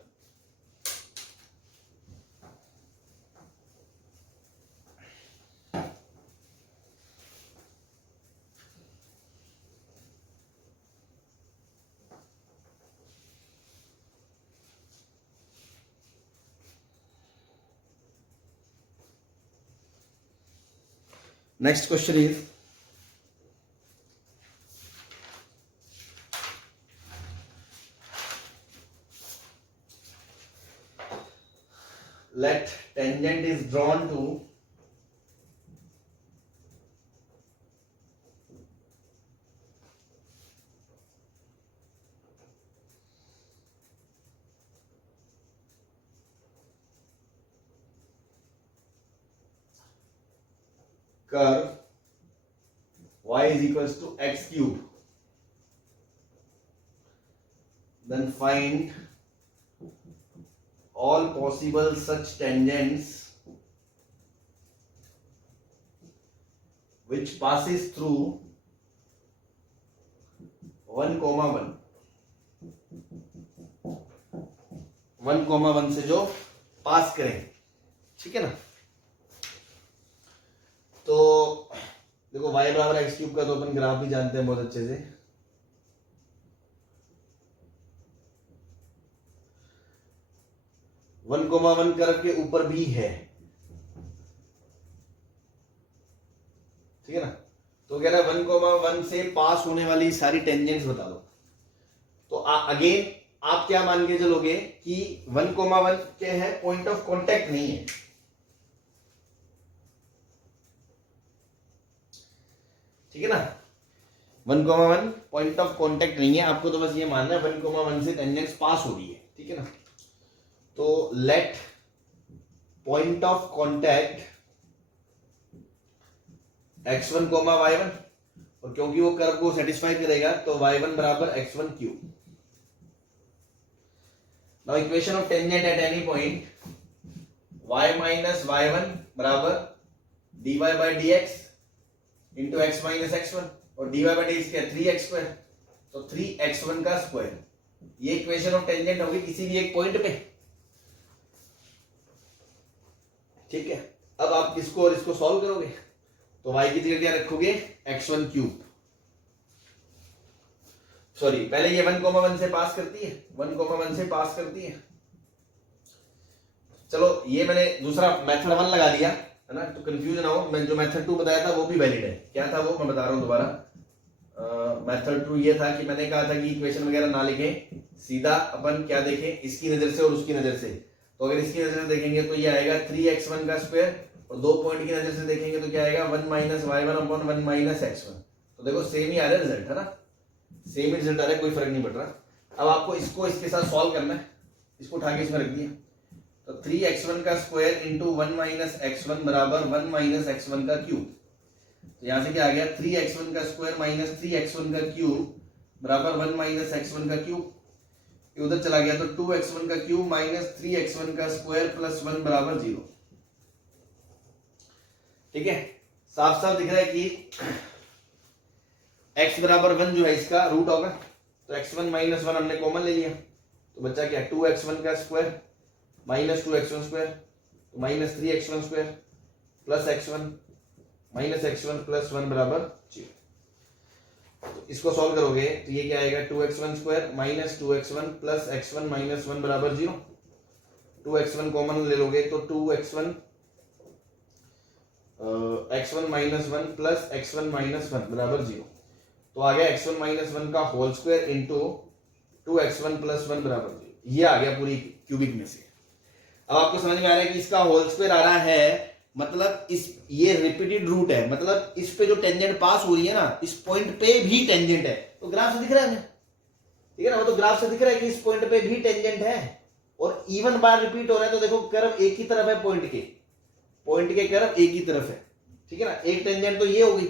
next question is, let tangent is drawn to curve y is equals to x cube, then find all possible such tangents which passes through 1, 1, 1, 1 से जो पास करें। ठीक है ना, तो देखो y बराबर एक्स क्यूब का तो अपन ग्राफ भी जानते हैं बहुत अच्छे से। वन कोमा वन कर्व के ऊपर भी है, ठीक है ना, तो कह रहा है 1, 1 से पास होने वाली सारी टेंजेंट्स बता दो। तो अगेन आप क्या मान के चलोगे कि 1, 1 क्या है, पॉइंट ऑफ कांटेक्ट नहीं है। ठीक है ना, 1, 1 पॉइंट ऑफ कांटेक्ट नहीं है, आपको तो बस ये मानना है 1, 1 से टेंजेंट्स पास हो रही है। ठीक है ना, तो let point of contact x1, y1, और क्योंकि वो कर्व को सेटिस्फाई करेगा तो y1 बराबर x1 cube. Now equation of tangent at any point y minus y1 बराबर dy by dx into x minus x1, और dy बाय dx क्या 3x स्क्वायर, तो 3x1 का स्क्वायर। ये इक्वेशन ऑफ टेंजेंट होगी किसी भी एक पॉइंट पे। ठीक है, अब आप इसको और इसको सॉल्व करोगे तो y की जगह क्या रखोगे, x1 क्यूब, सॉरी पहले ये 1,1 से पास करती है, 1,1 से पास करती है। चलो ये मैंने दूसरा मेथड 1 लगा दिया है ना, तो कंफ्यूजन ना हो, मैं जो मेथड 2 बताया था वो भी वैलिड है। क्या था वो मैं बता रहा हूं दोबारा। मेथड 2 ये था कि मैंने कहा था कि इक्वेशन वगैरह ना लिखें, सीधा अपन क्या देखें, इसकी नजर से और उसकी नजर से। तो अगर इसकी नजर से देखेंगे तो ये आएगा 3x1 का स्क्वायर, और 2 पॉइंट की नजर से देखेंगे तो क्या आएगा 1 minus y1 upon 1 minus x1। तो देखो सेम ही आ रहा है रिजल्ट, है ना, सेम रिजल्ट आ रहा है, कोई फर्क नहीं पड़ रहा। अब आपको इसको इसके साथ सॉल्व करना है, इसको उठा के इसमें रख दिया, तो 3x1 का स्क्वायर इंटू 1 माइनस x1 बराबर 1 माइनस x1 का क्यूब। तो यहां से क्या आ गया, 3x1 का स्क्वायर माइनस 3x1 का क्यूब बराबर 1 माइनस x1 का क्यूब। उधर चला गया तो 2x1 का क्यूब माइनस 3x1 का स्क्वायर प्लस 1 बराबर 0। ठीक है, साफ साफ दिख रहा है कि x बराबर 1 जो है इसका रूट होगा, तो x1 माइनस 1 हमने कॉमन ले लिया, तो बचा क्या 2x1 का स्क्वायर माइनस 2x1 स्क्वायर, तो minus 3x1 square plus x1 minus x1 plus 1 बराबर 0। तो इसको सॉल्व करोगे तो ये क्या आएगा 2x1 square minus 2x1 plus x1 minus 1 बराबर 0। 2x1 कॉमन ले लोगे तो 2x1 x1 minus 1 plus x1 minus 1 बराबर 0। तो आ गया x1 माइनस 1 का whole square into 2x1 plus 1 बराबर 0। ये आ गया पूरी क्यूबिक में से। अब आपको समझ में आ रहा है कि इसका होल स्क्वायर आ रहा है, मतलब इस ये रिपीटेड रूट है, मतलब इस पे जो टेंजेंट पास हो रही है ना, इस पॉइंट पे भी टेंजेंट है। तो ग्राफ से दिख रहा है हमें, ठीक है ना, वो तो ग्राफ से दिख रहा है कि इस पॉइंट पे भी टेंजेंट है और इवन बार रिपीट हो रहा है। तो देखो कर्व एक ही तरफ है, पॉइंट के कर्व एक ही तरफ है, ठीक है ना। एक टेंजेंट तो ये होगी,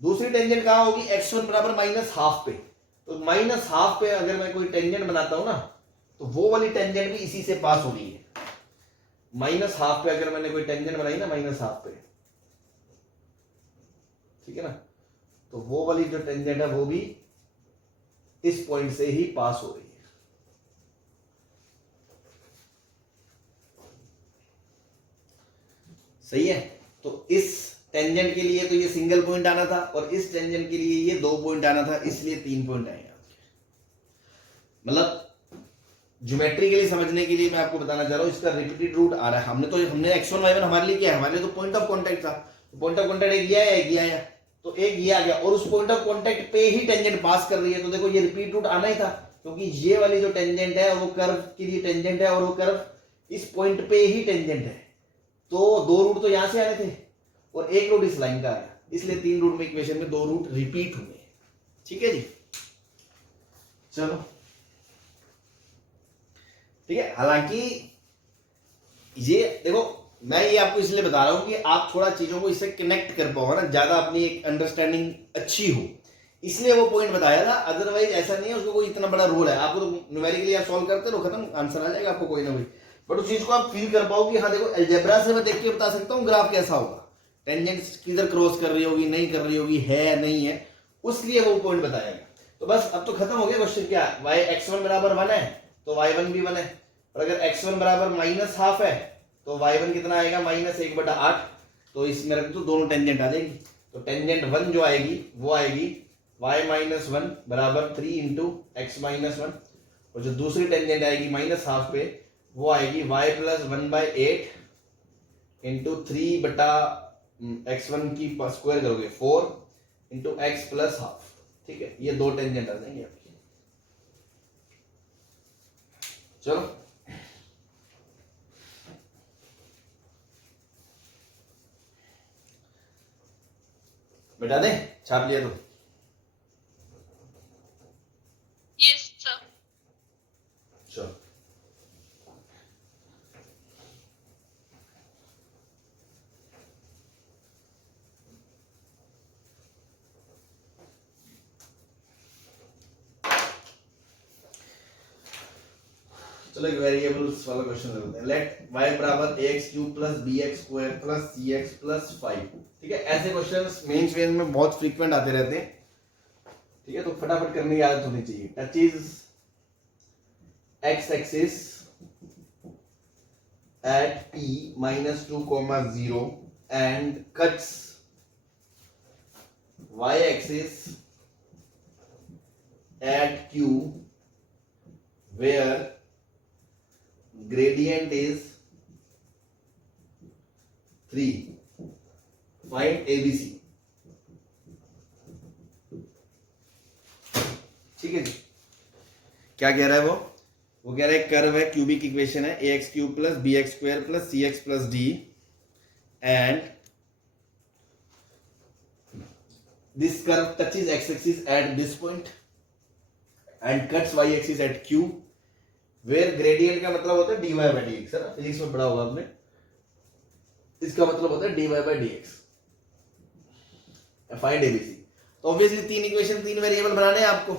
दूसरी टेंजेंट कहां होगी, x1 बराबर माइनस हाफ पे। तो माइनस हाफ पे अगर मैं कोई टेंजेंट बनाता हूं ना, तो वो वाली टेंजेंट भी इसी से पास हो रही है। माइनस हाफ पे अगर मैंने कोई टेंजेंट बनाई ना, माइनस हाफ पे, ठीक है ना, तो वो वाली जो टेंजेंट है वो भी इस पॉइंट से ही पास हो रही है। सही है। तो इस टेंजेंट के लिए तो ये सिंगल पॉइंट आना था, और इस टेंजेंट के लिए ये 2 पॉइंट आना था, इसलिए 3 पॉइंट आए। मतलब ज्योमेट्री के लिए समझने के लिए मैं आपको बताना चाह रहा हूं, इसका रिपीटेड रूट आ रहा है। हमने x1 y1 हमारे लिए क्या है, हमारे लिए तो पॉइंट ऑफ कांटेक्ट था। पॉइंट ऑफ कांटेक्ट एक ये आया, तो एक ये आ गया, और उस पॉइंट ऑफ कांटेक्ट पे ही टेंजेंट पास कर रही है। तो देखो ये रिपीट रूट आना ही था, क्योंकि ये वाली जो टेंजेंट है वो कर्व के लिए टेंजेंट है, और वो कर्व इस पॉइंट पे ही टेंजेंट है। तो 2 रूट तो यहां से आए थे और एक रूट इस लाइन का आया, इसलिए 3 रूट में इक्वेशन में 2 रूट रिपीट हुए। ठीक है जी, चलो ठीक है। हालांकि ये देखो, मैं ये आपको इसलिए बता रहा हूं कि आप थोड़ा चीजों को इससे कनेक्ट कर पाओ ना, ज्यादा अपनी एक अंडरस्टैंडिंग अच्छी हो, इसलिए वो पॉइंट बताया था। अदरवाइज ऐसा नहीं है उसको कोई इतना बड़ा रोल है। आपको तो न्यूमेरिकली आप सॉल्व करते रहो, खत्म, आंसर आ जाएगा आपको कोई ना कोई। बट उस चीज को आप फील कर पाओ कि हाँ देखो, अलजेब्रा से मैं देख के बता सकता हूँ ग्राफ कैसा होगा, टेंजेंट किधर क्रॉस कर रही होगी, नहीं कर रही होगी, है नहीं है, उसलिए वो पॉइंट बताया गया। तो बस अब तो खत्म हो गया क्वेश्चन। क्या y x1 बराबर 1 है तो y1 भी 1 है, और अगर x1 बराबर माइनस हाफ है तो y1 कितना आएगा, माइनस 1/8। तो इसमें रख दो, दोनों टेंजेंट आ जाएगी। तो टेंजेंट 1 जो आएगी वो आएगी y माइनस 1 बराबर 3 इंटू एक्स माइनस 1, और जो दूसरी टेंजेंट आएगी माइनस हाफ पे वो आएगी y प्लस 1/8 इंटू 3/x1 की स्क्वायर करोगे 4 इंटू एक्स प्लस हाफ। ठीक है, ये 2 टेंजेंट आ जाएंगे आपकी। चलो बेटा दे, छाप लिया तो यस सर। चलो चलो एक वेरिएबल्स वाला क्वेश्चन करते हैं। लेट y बराबर ax cube plus bx square plus cx plus 5। ठीक है, ऐसे क्वेश्चंस मेंस वेज में बहुत फ्रीक्वेंट आते रहते हैं। ठीक है, तो फटाफट करने की आदत होनी चाहिए। Touch is x axis at p minus 2 comma 0 and cuts y axis at q where gradient is 3. Find ABC. ठीक है जी, क्या कह रहा है वो कह रहा है कर्व है, क्यूबिक इक्वेशन है ax cube plus b x square plus c x plus d and this curve touches x axis at this point and cuts y axis at q where gradient का मतलब होता है dy by dx, है ना, फिजिक्स में पढ़ा होगा आपने, इसका मतलब होता है dy by dx. Find ABC. तो ऑब्वियसली तीन इक्वेशन, तीन वेरिएबल बनाने हैं आपको.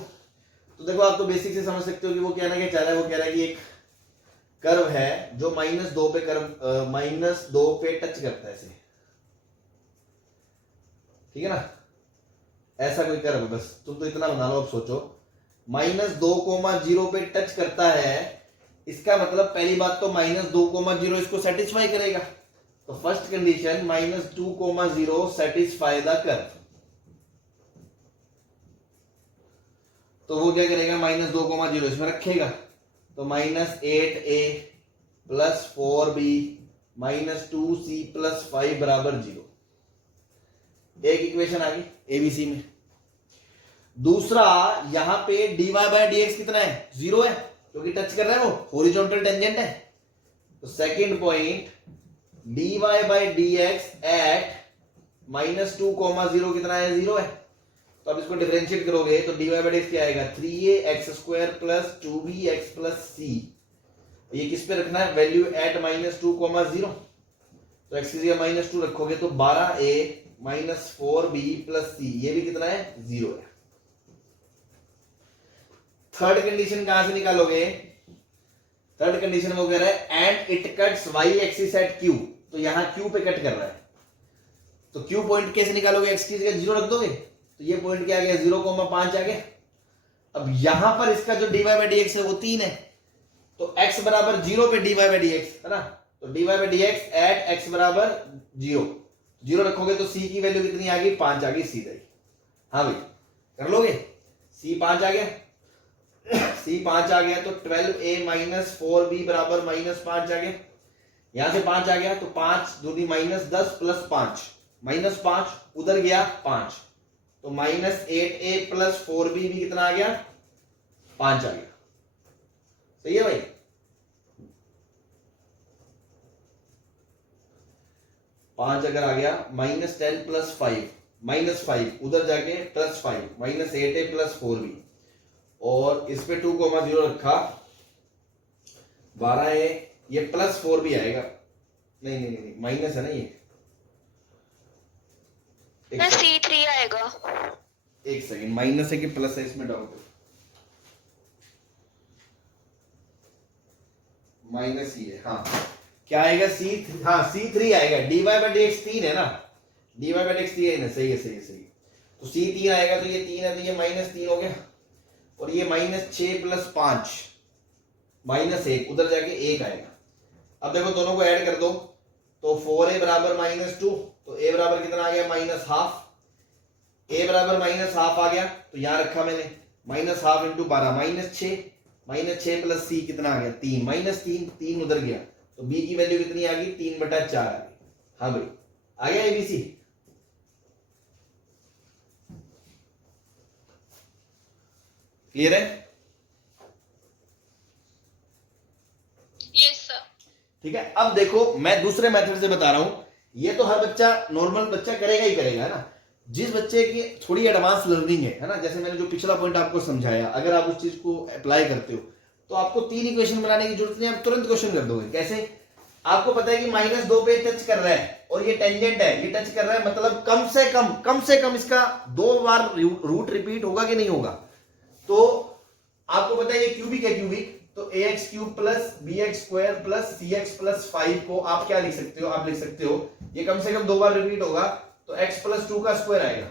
तो देखो आप तो बेसिक से समझ सकते हो कि वो कहना क्या चाह रहा है. वो कह रहा है कि एक कर्व है जो -2 पे टच करता है ऐसे, ठीक है ना, ऐसा कोई कर्व. बस तुम तो इतना बना लो. अब सोचो -2,0 पे टच करता है, इसका मतलब पहली बात तो -2,0 इसको सेटिस्फाई करेगा. तो first condition -2,0 satisfy the curve. तो वो क्या करेगा, -2,0 इसमें रखेगा. तो -8a plus 4b -2c plus 5 बराबर 0. एक इक्वेशन आ गई एबीसी में. दूसरा, यहां पे dy बाय dx कितना है, 0 है, क्योंकि टच कर रहा है, वो हॉरिजॉन्टल टेंजेंट है. तो second point dy by dx at -2,0 कितना है, 0 है. तो अब इसको डिफरेंशिएट करोगे तो dy बाय dx क्या आएगा, 3ax square plus 2bx plus c. ये किस पे रखना है, वैल्यू एट -2,0. तो x की जगह -2 रखोगे तो 12a minus 4b plus c, ये भी कितना है, 0 है. थर्ड कंडीशन कहां से निकालोगे, थर्ड कंडीशन में वो कह रहा है and it cuts y axis at q. तो यहां q पे कट कर रहा है, तो q पॉइंट कैसे निकालोगे, x की जगह 0 रख दोगे. तो ये पॉइंट क्या आ गया, 0,5 आ गया. अब यहां पर इसका जो dy बाय dx है वो 3 है, तो x बराबर 0 पे dy बाय dx है ना. तो dy by dx at x बराबर 0 रखोगे तो c की वैल्यू कितनी आ गई, 5 आ गई सीधा. हाँ भाई कर लोगे, c 5 आ गया. c 5 आ गया तो 12a माइनस 4b बराबर -5 आ गया. यहां से 5 आ गया तो 5 दूनी -10 प्लस 5 -5 उधर गया 5, तो -8a प्लस 4b भी कितना आ गया, 5 आ गया. सही है भाई. पांच अगर आ गया, -10 प्लस 5 उधर जाके +5 -8a प्लस 4b, और इस पे 2,0 रखा, 12a, ये प्लस 4b आएगा. नहीं माइनस है ना ये, C3 आएगा. एक सेकंड, माइनस है कि प्लस है इसमें डाउट है. माइनस ही है. हाँ क्या आएगा, C3 आएगा. dy बाय dx 3 है ना, dy बाय dx 3 है ना. सही है. तो C3 आएगा, तो ये 3 है तो ये -3 हो गया, और ये -6 प्लस 5 -1 उधर जाके 1 आएगा. अब देखो दोनों को ऐड कर दो तो 4a बराबर -2, तो a बराबर कितना आ गया, -12. a बराबर -12 आ गया, तो यहां रखा मैंने -12 इंटू 12 -6 प्लस c कितना आ गया, 3 -3 उधर गया, तो b की वैल्यू कितनी आ गई, 3/4 आ गई. हाँ भाई आ गया एबीसी. क्लियर है. Yes sir. ठीक है. अब देखो मैं दूसरे मेथड से बता रहा हूं. ये तो हर बच्चा, नॉर्मल बच्चा करेगा ही करेगा, है ना. जिस बच्चे की थोड़ी एडवांस लर्निंग है ना, जैसे मैंने जो पिछला पॉइंट आपको समझाया, अगर आप उस चीज को अप्लाई करते हो तो आपको 3 इक्वेशन बनाने की जरूरत नहीं, आप तुरंत क्वेश्चन कर दोगे. कैसे, आपको पता है कि -2 पे टच कर रहा है और ये टेंजेंट है, ये टच कर रहा है, मतलब कम से कम इसका 2 बार रूट रिपीट होगा कि नहीं होगा. तो आपको पता है ये क्यूबिक है, तो ax cube plus bx square plus cx plus 5 को आप क्या लिख सकते हो, आप लिख सकते हो ये कम से कम 2 बार रिपीट होगा, तो x प्लस 2 का स्क्वायर आएगा.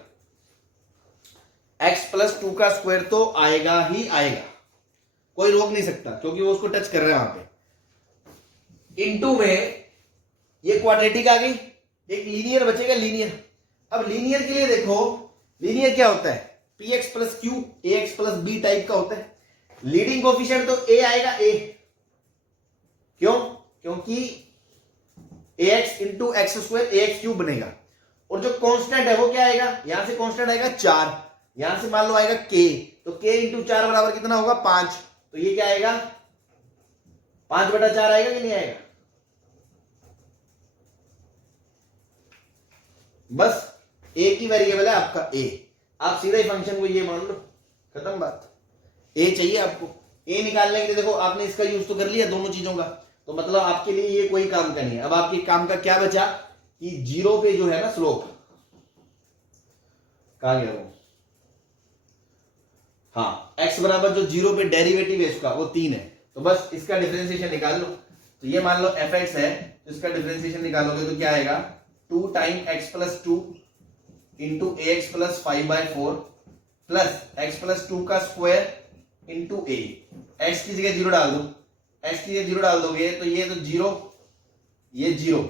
x प्लस 2 का स्क्वायर तो आएगा ही आएगा, कोई रोक नहीं सकता, क्योंकि वो उसको टच कर रहा है वहां पे. इनटू में ये क्वाड्रेटिक आ गई, एक लीनियर बचेगा, लीनियर। अब लीनियर के लिए देखो, लीनियर क्या होता है, p x plus q a x plus b type का होता है। लीडिंग कोफिशिएंट तो ए आएगा, ए, क्यों, क्योंकि ए एक्स इंटू एक्स स्क्वायर ए एक्स क्यूब बनेगा। और जो कांस्टेंट है वो क्या आएगा, यहां से कांस्टेंट आएगा 4, यहां से मान लो आएगा के, तो के इंटू 4 बराबर कितना होगा 5, तो ये क्या आएगा 5/4 आएगा कि नहीं आएगा। बस एक ही वेरिएबल है आपका ए, आप सीधा ही फंक्शन को ये मान लो, खत्म बात। ए चाहिए आपको, ए निकालने के लिए देखो आपने इसका यूज तो कर लिया दोनों चीजों का, तो मतलब आपके लिए ये कोई काम का नहीं है। अब आपके काम का क्या बचा कि जीरो पे जो है ना स्लोप, कहां गया वो, हाँ x बराबर जो जीरो पे डेरिवेटिव है इसका वो 3 है, तो बस इसका डिफरेंशिएशन निकाल लो। तो ये मान लो fx है, तो इसका डिफरेंशिएशन निकालोगे तो क्या आएगा 2 time x plus 2 into a x plus 5/4 plus x plus 2 का स्क्वायर इंटू ए, x की जगह जीरो डाल दो, x की जगह जीरो डाल दोगे तो ये तो जीरो, ये जीरो,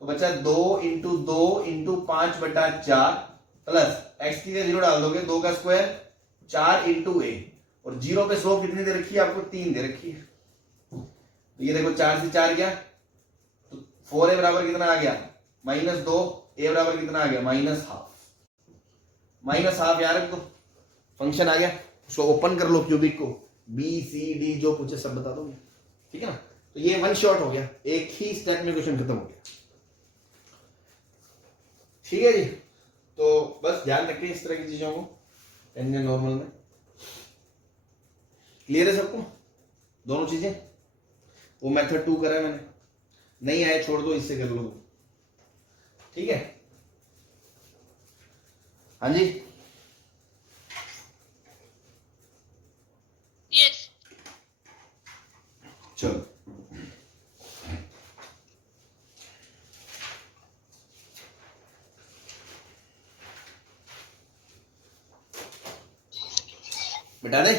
तो बचा 2 इंटू 2 इंटू 5/4 प्लस x की जगह जीरो डाल दोगे 2 का स्क्वायर 4 इंटू ए, और जीरो पे स्लोप कितनी दे रखी है आपको 3 दे रखी है, तो ये देखो 4 से 4 गया तो 4a बराबर कितना आ गया -2, a बराबर कितना आ गया -हाफ, -हाफ यार तो फंक्शन आ गया। उसको ओपन कर लो क्यूबिक को, बी सी डी जो पूछे सब बता दोगे, ठीक है ना। तो ये वन शॉट हो गया, एक ही स्टेप में क्वेश्चन खत्म हो गया, ठीक है जी। तो बस ध्यान रखें इस तरह की चीजों को टेंजेंट नॉर्मल में। क्लियर है सबको दोनों चीजें, वो मेथड 2 करा है मैंने, नहीं आए छोड़ दो, इससे कर लो, ठीक है। हाँ जी यस। चलो बेटा दे,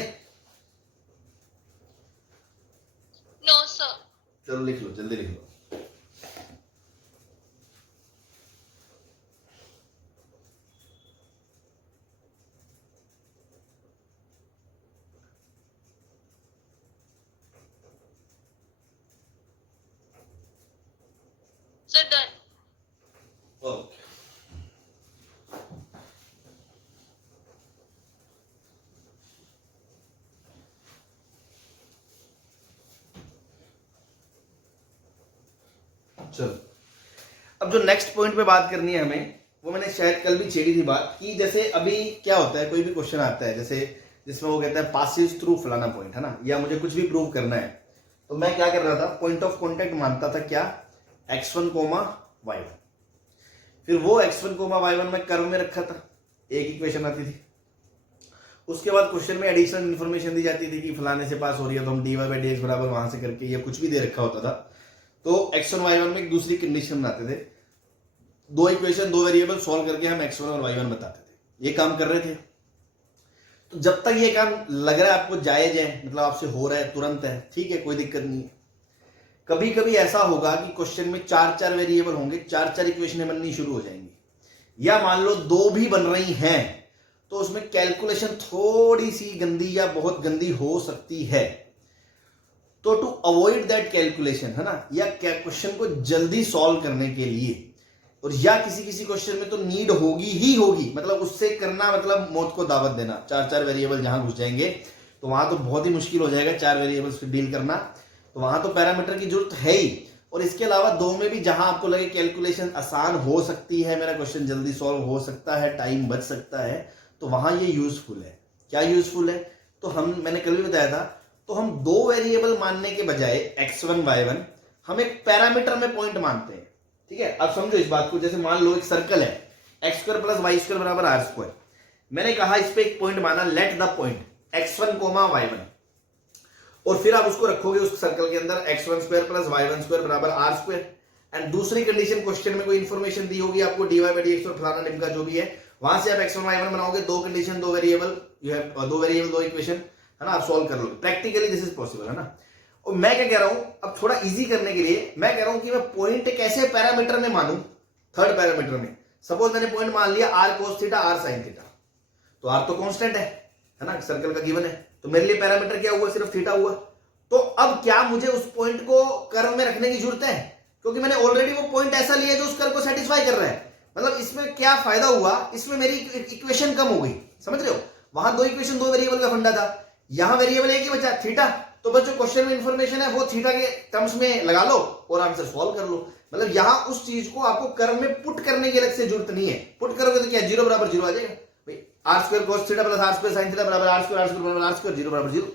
नो सर। चलो लिख लो, जल्दी लिख लो। Sir done. ओके चलो, अब जो नेक्स्ट पॉइंट पे बात करनी है हमें, वो मैंने शायद कल भी छेड़ी थी बात कि जैसे अभी क्या होता है, कोई भी क्वेश्चन आता है जैसे जिसमें वो कहता है पासिस थ्रू फलाना पॉइंट, है ना, या मुझे कुछ भी प्रूव करना है, तो मैं क्या कर रहा था, पॉइंट ऑफ कॉन्टेक्ट मानता था क्या x1, y1, फिर वो x1, y1 में कर्व में रखा था, एक इक्वेशन आती थी। उसके बाद क्वेश्चन में एडिशनल इन्फॉर्मेशन दी जाती थी कि फलाने से पास हो रही है, तो हम dy/dx बराबर वहां से करके, या कुछ भी दे रखा होता था, तो x1 y1 में एक दूसरी कंडीशन बनाते थे, 2 इक्वेशन 2 वेरिएबल सॉल्व करके हम x1 और y1 बताते थे, ये काम कर रहे थे। तो जब तक ये काम लग रहा है आपको जायज है, मतलब आपसे हो रहा है, तुरंत है, ठीक है, कोई दिक्कत नहीं है। कभी कभी ऐसा होगा कि क्वेश्चन में 4 वेरिएबल होंगे, 4 इक्वेशनें बननी शुरू हो जाएंगी, या मान लो 2 भी बन रही हैं, तो उसमें कैलकुलेशन थोड़ी सी गंदी या बहुत गंदी हो सकती है। तो टू अवॉइड दैट कैलकुलेशन, है ना, या क्वेश्चन को जल्दी सॉल्व करने के लिए, और या किसी क्वेश्चन में तो नीड होगी ही होगी, मतलब उससे करना मतलब मौत को दावत देना, 4 वेरिएबल जहां घुस जाएंगे तो वहां तो बहुत ही मुश्किल हो जाएगा 4 वेरिएबल्स से डील करना, तो वहां तो पैरामीटर की जरूरत है ही। और इसके अलावा 2 में भी जहां आपको लगे कैलकुलेशन आसान हो सकती है, मेरा क्वेश्चन जल्दी सॉल्व हो सकता है, टाइम बच सकता है, तो वहां ये यूजफुल है। क्या यूजफुल है, तो मैंने कल भी बताया था, तो हम 2 वेरिएबल मानने के बजाय x1 y1 हम एक पैरामीटर में पॉइंट मानते हैं, ठीक है। अब समझो इस बात को, जैसे मान लो एक सर्कल है, x² + y² बराबर r², मैंने कहा इस पे एक पॉइंट माना, let the point x1, y1, और फिर आप उसको रखोगे उस सर्कल के अंदर x1² + y1² बराबर r², एंड दूसरी कंडीशन क्वेश्चन में कोई इंफॉर्मेशन दी होगी आपको dy/dx और फलाना ढिमका जो भी है, वहां से आप x1 y1 बनाओगे, 2 condition 2 variable, you have 2 variable 2 equation, है ना, आप सॉल्व कर लोगे। प्रैक्टिकली दिस इज पॉसिबल, है ना। और मैं क्या कह रहा हूं, अब थोड़ा इजी करने के लिए मैं कह रहा हूं कि मैं पॉइंट कैसे पैरामीटर में मानूं, थर्ड पैरामीटर में। सपोज मैंने पॉइंट मान लिया r cos theta r sin theta, तो r तो कांस्टेंट है ना, सर्कल का गिवन है, तो मेरे लिए पैरामीटर क्या हुआ, सिर्फ थीटा हुआ। तो अब क्या मुझे उस पॉइंट को कर्व में रखने की जरूरत है, क्योंकि मैंने ऑलरेडी वो पॉइंट ऐसा लिया जो उस कर्व को सेटिस्फाई कर रहा है। मतलब इसमें क्या फायदा हुआ, इसमें मेरी इक्वेशन कम हो गई, समझ रहे हो। वहां दो इक्वेशन, दो वेरिएबल का फंडा था, यहां वेरिएबल एक ही बचा, थीटा। तो बस जो क्वेश्चन में इंफॉर्मेशन है वो थीटा के टर्म्स में लगा लो और आंसर सॉल्व कर लो। मतलब यहां उस चीज को आपको कर्व में पुट करने की अलग से जरूरत नहीं है। पुट करोगे तो क्या, 0 बराबर 0 आ जाएगा भाई, r square cos theta plus r square sin theta बराबर आर स्क्वायर बराबर आर स्क्वायर, 0 बराबर 0।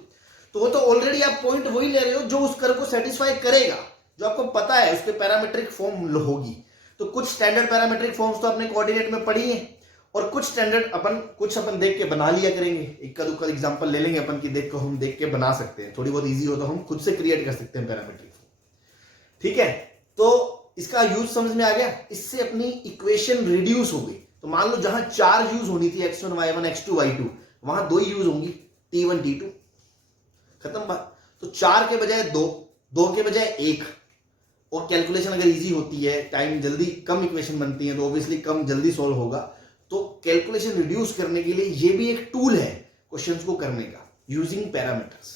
तो वो तो ऑलरेडी आप पॉइंट वही ले रहे हो जो उस कर्व को सेटिस्फाई करेगा, जो आपको पता है उसके पैरामीट्रिक फॉर्म होगी। तो कुछ स्टैंडर्ड पैरामीट्रिक फॉर्म्स तो आपने कोऑर्डिनेट में पढ़ी है, और कुछ स्टैंडर्ड अपन देख के बना लिया करेंगे। इक्का दुक्का एग्जांपल ले लेंगे अपन की, देख के बना सकते हैं, थोड़ी बहुत इजी हो तो हम खुद से क्रिएट कर सकते हैं पैरामीट्रिक। ठीक है, तो इसका यूज समझ में आ गया। इससे अपनी इक्वेशन रिड्यूस हो गई। तो मान लो जहां 4 यूज होनी थी, x1 y1 x2 y2, वहां 2 यूज होंगी, t1 t2, खत्म बात। तो 4 के बजाय 2 के बजाय 1, और कैलकुलेशन अगर इजी होती है, टाइम जल्दी, कम इक्वेशन बनती है तो ऑब्वियसली कम जल्दी सॉल्व होगा। तो कैलकुलेशन रिड्यूस करने के लिए ये भी एक टूल है क्वेश्चंस को करने का, यूजिंग पैरामीटर्स।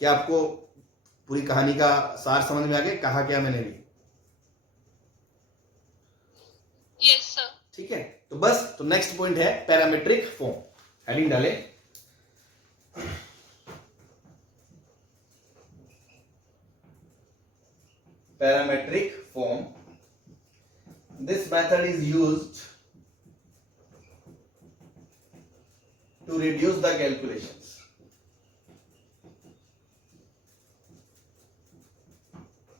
क्या आपको पूरी कहानी का सार समझ में आ गया, कहा क्या मैंने भी? Yes sir. ठीक है, तो बस, तो नेक्स्ट पॉइंट है पैरामीट्रिक फॉर्म। हेडिंग डाले, parametric form. This method is used to reduce the calculations.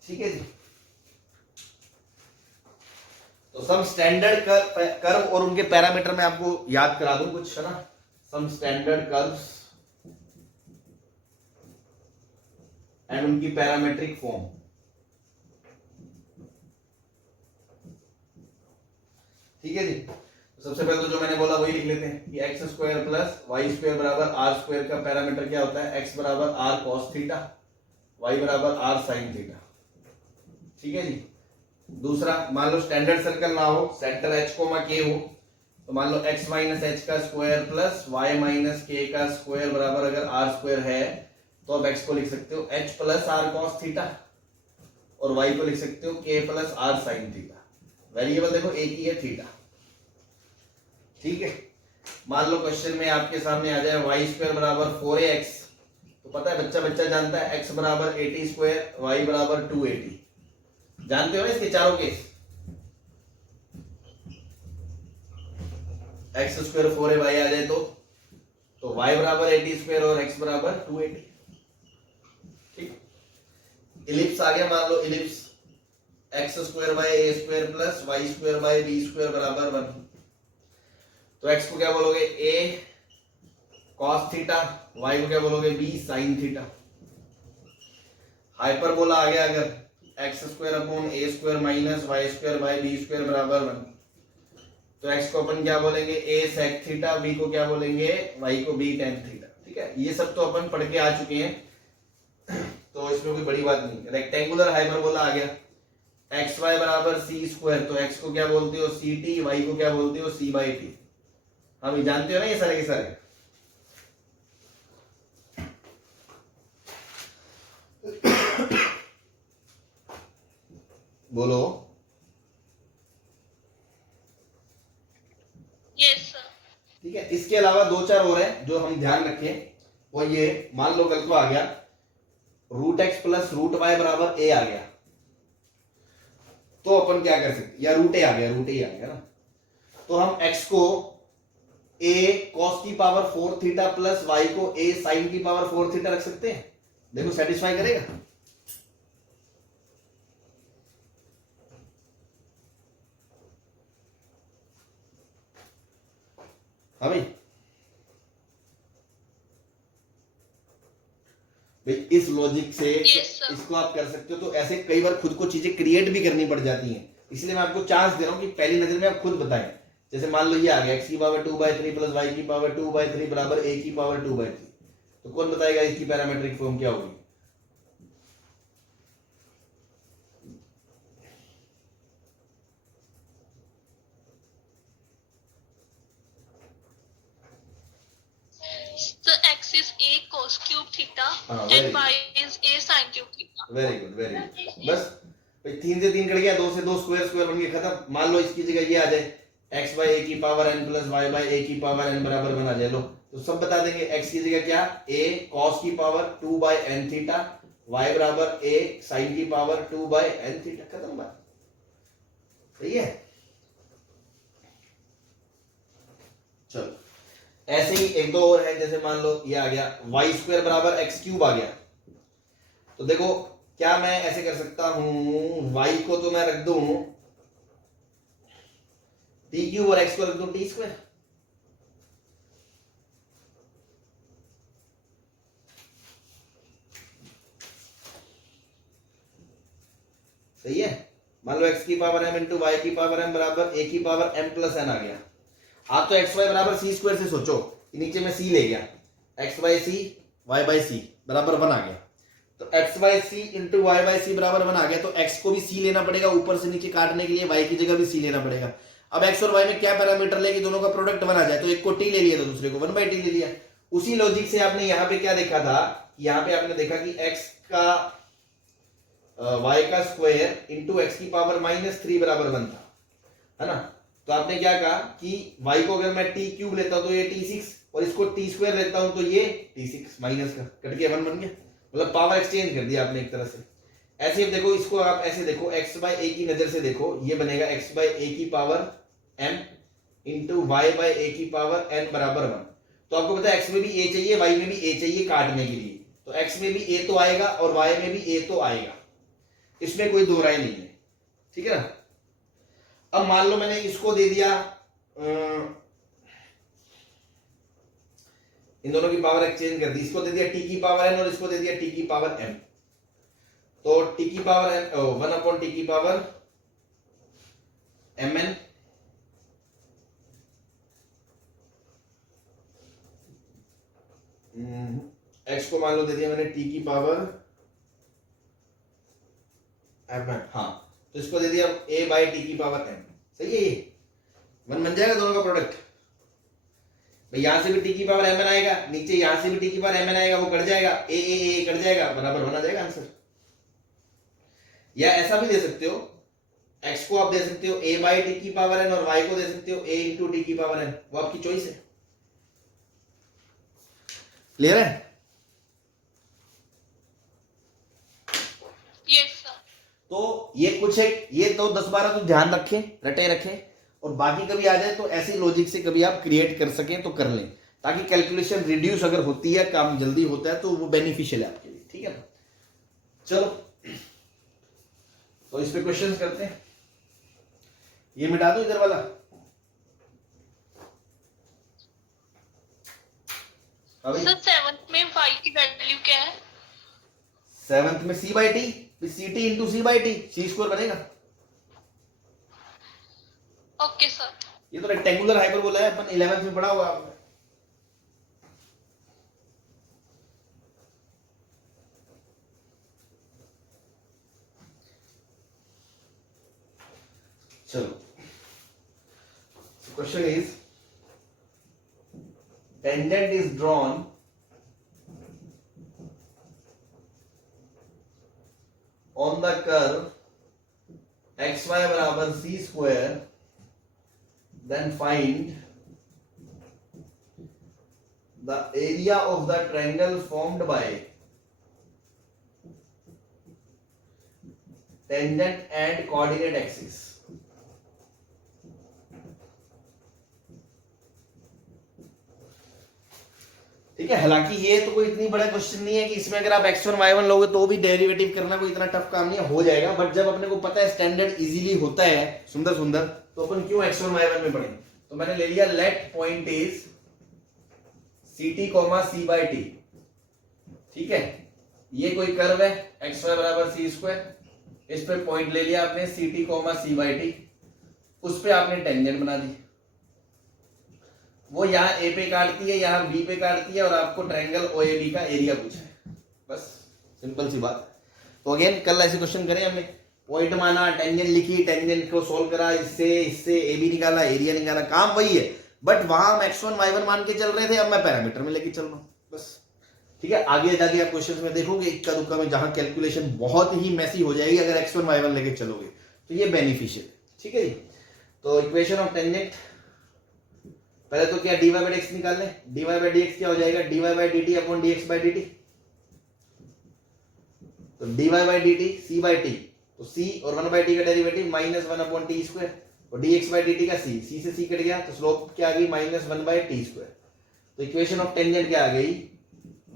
ठीक है जी। तो सम स्टैंडर्ड कर्व और उनके पैरामीटर में आपको याद करा दूं कुछ, है ना। सम स्टैंडर्ड कर्व्स एंड उनकी पैरामीट्रिक फॉर्म। ठीक है जी। तो सबसे पहले तो जो मैंने बोला वही लिख लेते हैं कि x square plus y square बराबर आर स्क्वायर का पैरामीटर क्या होता है, एक्स बराबर आर कॉस थीटा, वाई बराबर आर साइन थीटा। ठीक है जी। दूसरा, मान लो स्टैंडर्ड सर्कल ना हो, सेंटर एच कोमा के हो, तो मान लो एक्स माइनस एच का स्क्वायर प्लस वाई माइनस के का स्क्वायर बराबर अगर आर स्क्वायर है, तो अब एक्स को लिख सकते हो h plus r cos theta, और वाई को लिख सकते हो k plus r sine theta. Variable देखो एक ही है, थीटा। ठीक है। मान लो क्वेश्चन में आपके सामने आ जाए वाई स्क्वायर बराबर 4ax, तो पता है बच्चा जानता है एक्स बराबर 80 स्क्वायर, वाई बराबर 280। जानते हो ना इसके चारों केस। एक्स स्क्वायर 4ay आ जाए तो वाई बराबर 80 स्क्वायर और एक्स बराबर 280। ठीक। इलिप्स आ गया, मान लो ellipse x square by a square plus y square by b square बराबर 1। तो एक्स को क्या बोलोगे, ए कॉस थीटा, वाई को क्या बोलोगे, बी साइन थीटा। हाइपरबोला आ गया अगर x square upon a square minus y square by b square बराबर 1, तो एक्स को अपन क्या बोलेंगे, ए सेक थीटा, बी को क्या बोलेंगे, वाई को बी टेन थीटा। ठीक है, ये सब तो अपन पढ़ के आ चुके हैं, तो इसमें कोई बड़ी बात नहीं। रेक्टेंगुलर हाइपरबोला आ गया, एक्स वाई बराबर सी स्क्वायर, तो एक्स को क्या बोलते हो, सी टी, वाई को क्या बोलते हो, सी बाई टी। हम जानते हो ना ये सारे के सारे। बोलो। Yes sir. ठीक है, इसके अलावा 2-4 और है जो हम ध्यान रखें, और ये मान लो कल को आ गया root x plus root y बराबर ए आ गया, तो अपन क्या कर सकते, या रूट ए आ गया, रूट ए आ गया ना, तो हम एक्स को ए कॉस की पावर 4 थीटा प्लस वाई को ए साइन की पावर 4 थीटा रख सकते हैं। देखो सेटिस्फाई करेगा। हाँ भाई, इस लॉजिक से इसको आप कर सकते हो। तो ऐसे कई बार खुद को चीजें क्रिएट भी करनी पड़ जाती हैं, इसलिए मैं आपको चांस दे रहा हूं कि पहली नजर में आप खुद बताएं। जैसे मान लो ये आ गया x की पावर 2/3 प्लस y की पावर 2/3 बराबर a की पावर 2/3, तो कौन बताएगा इसकी पैरामीट्रिक फॉर्म क्या होगी? theta हाँ, very and y is a sin cube theta. Very good very good. बस भाई 3 से 3 कट गया, 2 से 2 स्क्वायर स्क्वायर बन गया, खत्म। मान लो इसकी जगह ये आ जाए x बाई ए की power n plus y by a की पावर n बराबर 1 आ जाए, लो तो सब बता देंगे। x की जगह क्या, a cos की power 2 by n theta, y बराबर a sin की पावर 2 बाई n थीटा, खत्म बात। सही है। चलो ऐसे ही एक दो और है, जैसे मान लो ये आ गया वाई स्क्वायर बराबर एक्स क्यूब आ गया। तो देखो क्या मैं ऐसे कर सकता हूं, वाई को तो मैं रख दूं टी क्यूब और एक्स को रख दूं टी स्क्वायर। सही है। मान लो एक्स की पावर एम इंटू वाई की पावर एम बराबर ए की पावर एम प्लस एन आ गया। आप तो एक्स वाई बराबर सी स्क्वायर से सोचो, नीचे में सी ले गया, x by c y by c बराबर 1 आ गया। तो x by c into y by c बराबर 1 आ गया, तो एक्स को भी सी लेना पड़ेगा, ऊपर से नीचे काटने के लिए वाई की जगह भी सी लेना पड़ेगा। अब एक्स और वाई में क्या पैरामीटर लेके दोनों का प्रोडक्ट 1 आ जाए, तो एक को टी ले लिया तो दूसरे को 1 बाई टी ले लिया। उसी लॉजिक से आपने यहाँ पे क्या देखा था, यहाँ पे आपने देखा कि एक्स का वाई का स्क्वायर इंटू एक्स की पावर -3 बराबर 1 था, है ना। तो आपने क्या कहा कि y को अगर मैं t क्यूब लेता हूं तो ये t6, और इसको t स्क्वायर लेता हूं तो ये t6 माइनस का कट के 1 बन गया, मतलब पावर एक्सचेंज कर दिया आपने एक तरह से। ऐसे ही देखो, इसको आप ऐसे देखो, x बाई a की नजर से देखो, ये बनेगा x बाई a की power m into y by a की पावर n बराबर 1। तो आपको पता है x में भी a चाहिए, y में भी a चाहिए काटने के लिए, तो x में भी a तो आएगा और y में भी a तो आएगा, इसमें कोई दो राय नहीं है, ठीक है ना। अब मान लो मैंने इसको दे दिया इन दोनों की पावर एक्सचेंज कर दी, इसको दे दिया t की पावर n और इसको दे दिया t की पावर m। तो t की पावर n 1 अपॉन t की पावर mn x को मान लो दे दिया मैंने t की पावर mn, हाँ तो इसको दे दिया a बाई टी की पावर m। सही है, ये 1 बन जाएगा दोनों का प्रोडक्ट। भाई यहां से भी टी की पावर mn आएगा, नीचे यहां से भी टी की पावर mn आएगा, वो कट जाएगा, ए कट जाएगा, बराबर 1 आ जाएगा आंसर। या ऐसा भी दे सकते हो, x को आप दे सकते हो a बाई टी की पावर n और y को दे सकते हो a इंटू टी की पावर n, वो आपकी चॉइस है। क्लियर है। Yes sir. तो ये कुछ है, ये तो 10-12 तो ध्यान रखें, रटे रखें, और बाकी कभी आ जाए तो ऐसी लॉजिक से कभी आप क्रिएट कर सकें तो कर लें, ताकि कैलकुलेशन रिड्यूस अगर होती है, काम जल्दी होता है, तो वो बेनिफिशियल है आपके लिए, ठीक है ना। चलो तो इस पे क्वेश्चंस करते हैं। ये मिटा दो इधर वाला, अभी सर 7th में y की वैल्यू क्या है? 7th में c by t, c t into c by t, c square बनेगा। Okay sir. ये तो रेक्टेंगुलर हाइपरबोला है, अपन 11th में पढ़ा हुआ आपने। चलो question is tangent is drawn on the curve xy बराबर c square, then find the area of the triangle formed by tangent and coordinate axis। ठीक है, हालांकि ये तो कोई इतनी बड़ा क्वेश्चन नहीं है कि इसमें अगर आप x1 y1 लोगे तो भी डेरिवेटिव करना कोई इतना टफ काम नहीं है, हो जाएगा। बट जब अपने को पता है स्टैंडर्ड इजीली होता है सुंदर सुंदर, तो अपन क्यों x1 y1 में पढ़ेंगे। तो मैंने ले लिया let point is ct c by T, ठीक है। ये कोई कर्व है xy बराबर c स्क्वायर, इस पे पॉइंट ले लिया आपने ct c बाई टी, उस पे आपने टेंजेंट बना दी, वो यहाँ ए पे काटती है, यहाँ बी पे काटती है, और आपको ट्रायंगल ओएबी का एरिया पूछा है, बस सिंपल सी बात। तो अगेन कल ऐसे क्वेश्चन करें हमने, पॉइंट माना, टेंजेंट लिखी, टेंजेंट को सोल्व करा, इससे ए बी निकाला, एरिया निकाला, काम वही है। बट वहां हम x1 y1 मान के चल रहे थे, अब मैं पैरामीटर में लेके चल रहा हूँ, बस। ठीक है, आगे जाके आप क्वेश्चंस में देखोगे इक्का दुक्का में जहां कैलकुलेशन बहुत ही मैसी हो जाएगी अगर x1 y1 लेके चलोगे, तो ये बेनिफिशियल। ठीक है जी, तो इक्वेशन ऑफ टेंजेंट पहले तो क्या dy बाई dx निकाल लें। dy बाई dx क्या हो जाएगा, dy by dt upon dx by dt। तो dy by dt c by t, तो c और 1 बाई t का derivative minus 1 upon t square, और dx बाई dt का c से c कट गया, तो स्लोप क्या आ गई माइनस 1 बाई टी स्क्वायर। तो इक्वेशन ऑफ टेंजेंट क्या आ गई,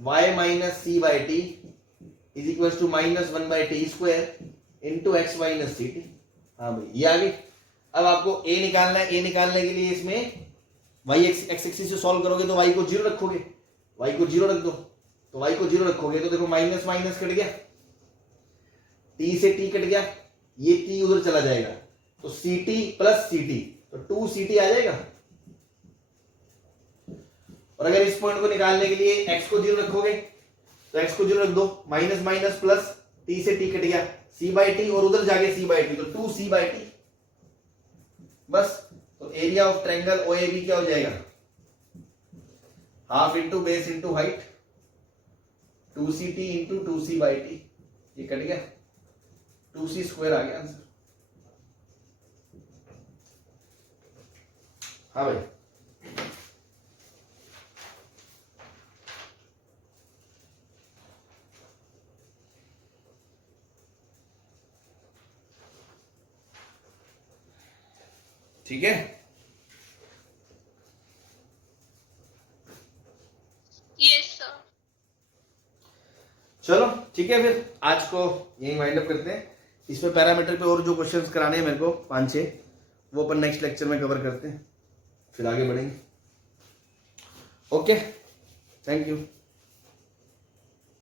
y minus c by t is equal to minus 1 by t square into x minus c t. हाँ भाई ये आ गई। अब आपको a निकालना है, a निकालने के लिए इसमें y x एक्सिस से सॉल्व करोगे तो y को 0 रखोगे, y को 0 रख दो, तो y को 0 रखोगे तो देखो माइनस माइनस कट गया, t से t कट गया, ये t उधर चला जाएगा, तो ct प्लस ct, तो 2ct आ जाएगा। और अगर इस पॉइंट को निकालने के लिए x को 0 रखोगे तो x को 0 रख दो, माइनस माइनस प्लस, t से t कट गया, c बाई टी और उधर जाके c बाई टी, तो 2c बाई टी बस। तो एरिया ऑफ ट्रायंगल OAB क्या हो जाएगा, half into base into height, 2ct into 2c by T, ये कट गया, 2c स्क्वायर आ गया आंसर। हाँ भाई ठीक है, यस सर। चलो ठीक है, फिर आज को यही वाइंड अप करते हैं। इसमें पैरामीटर पे और जो क्वेश्चंस कराने हैं मेरे को 5-6, वो अपन नेक्स्ट लेक्चर में कवर करते हैं, फिर आगे बढ़ेंगे। Okay, thank you.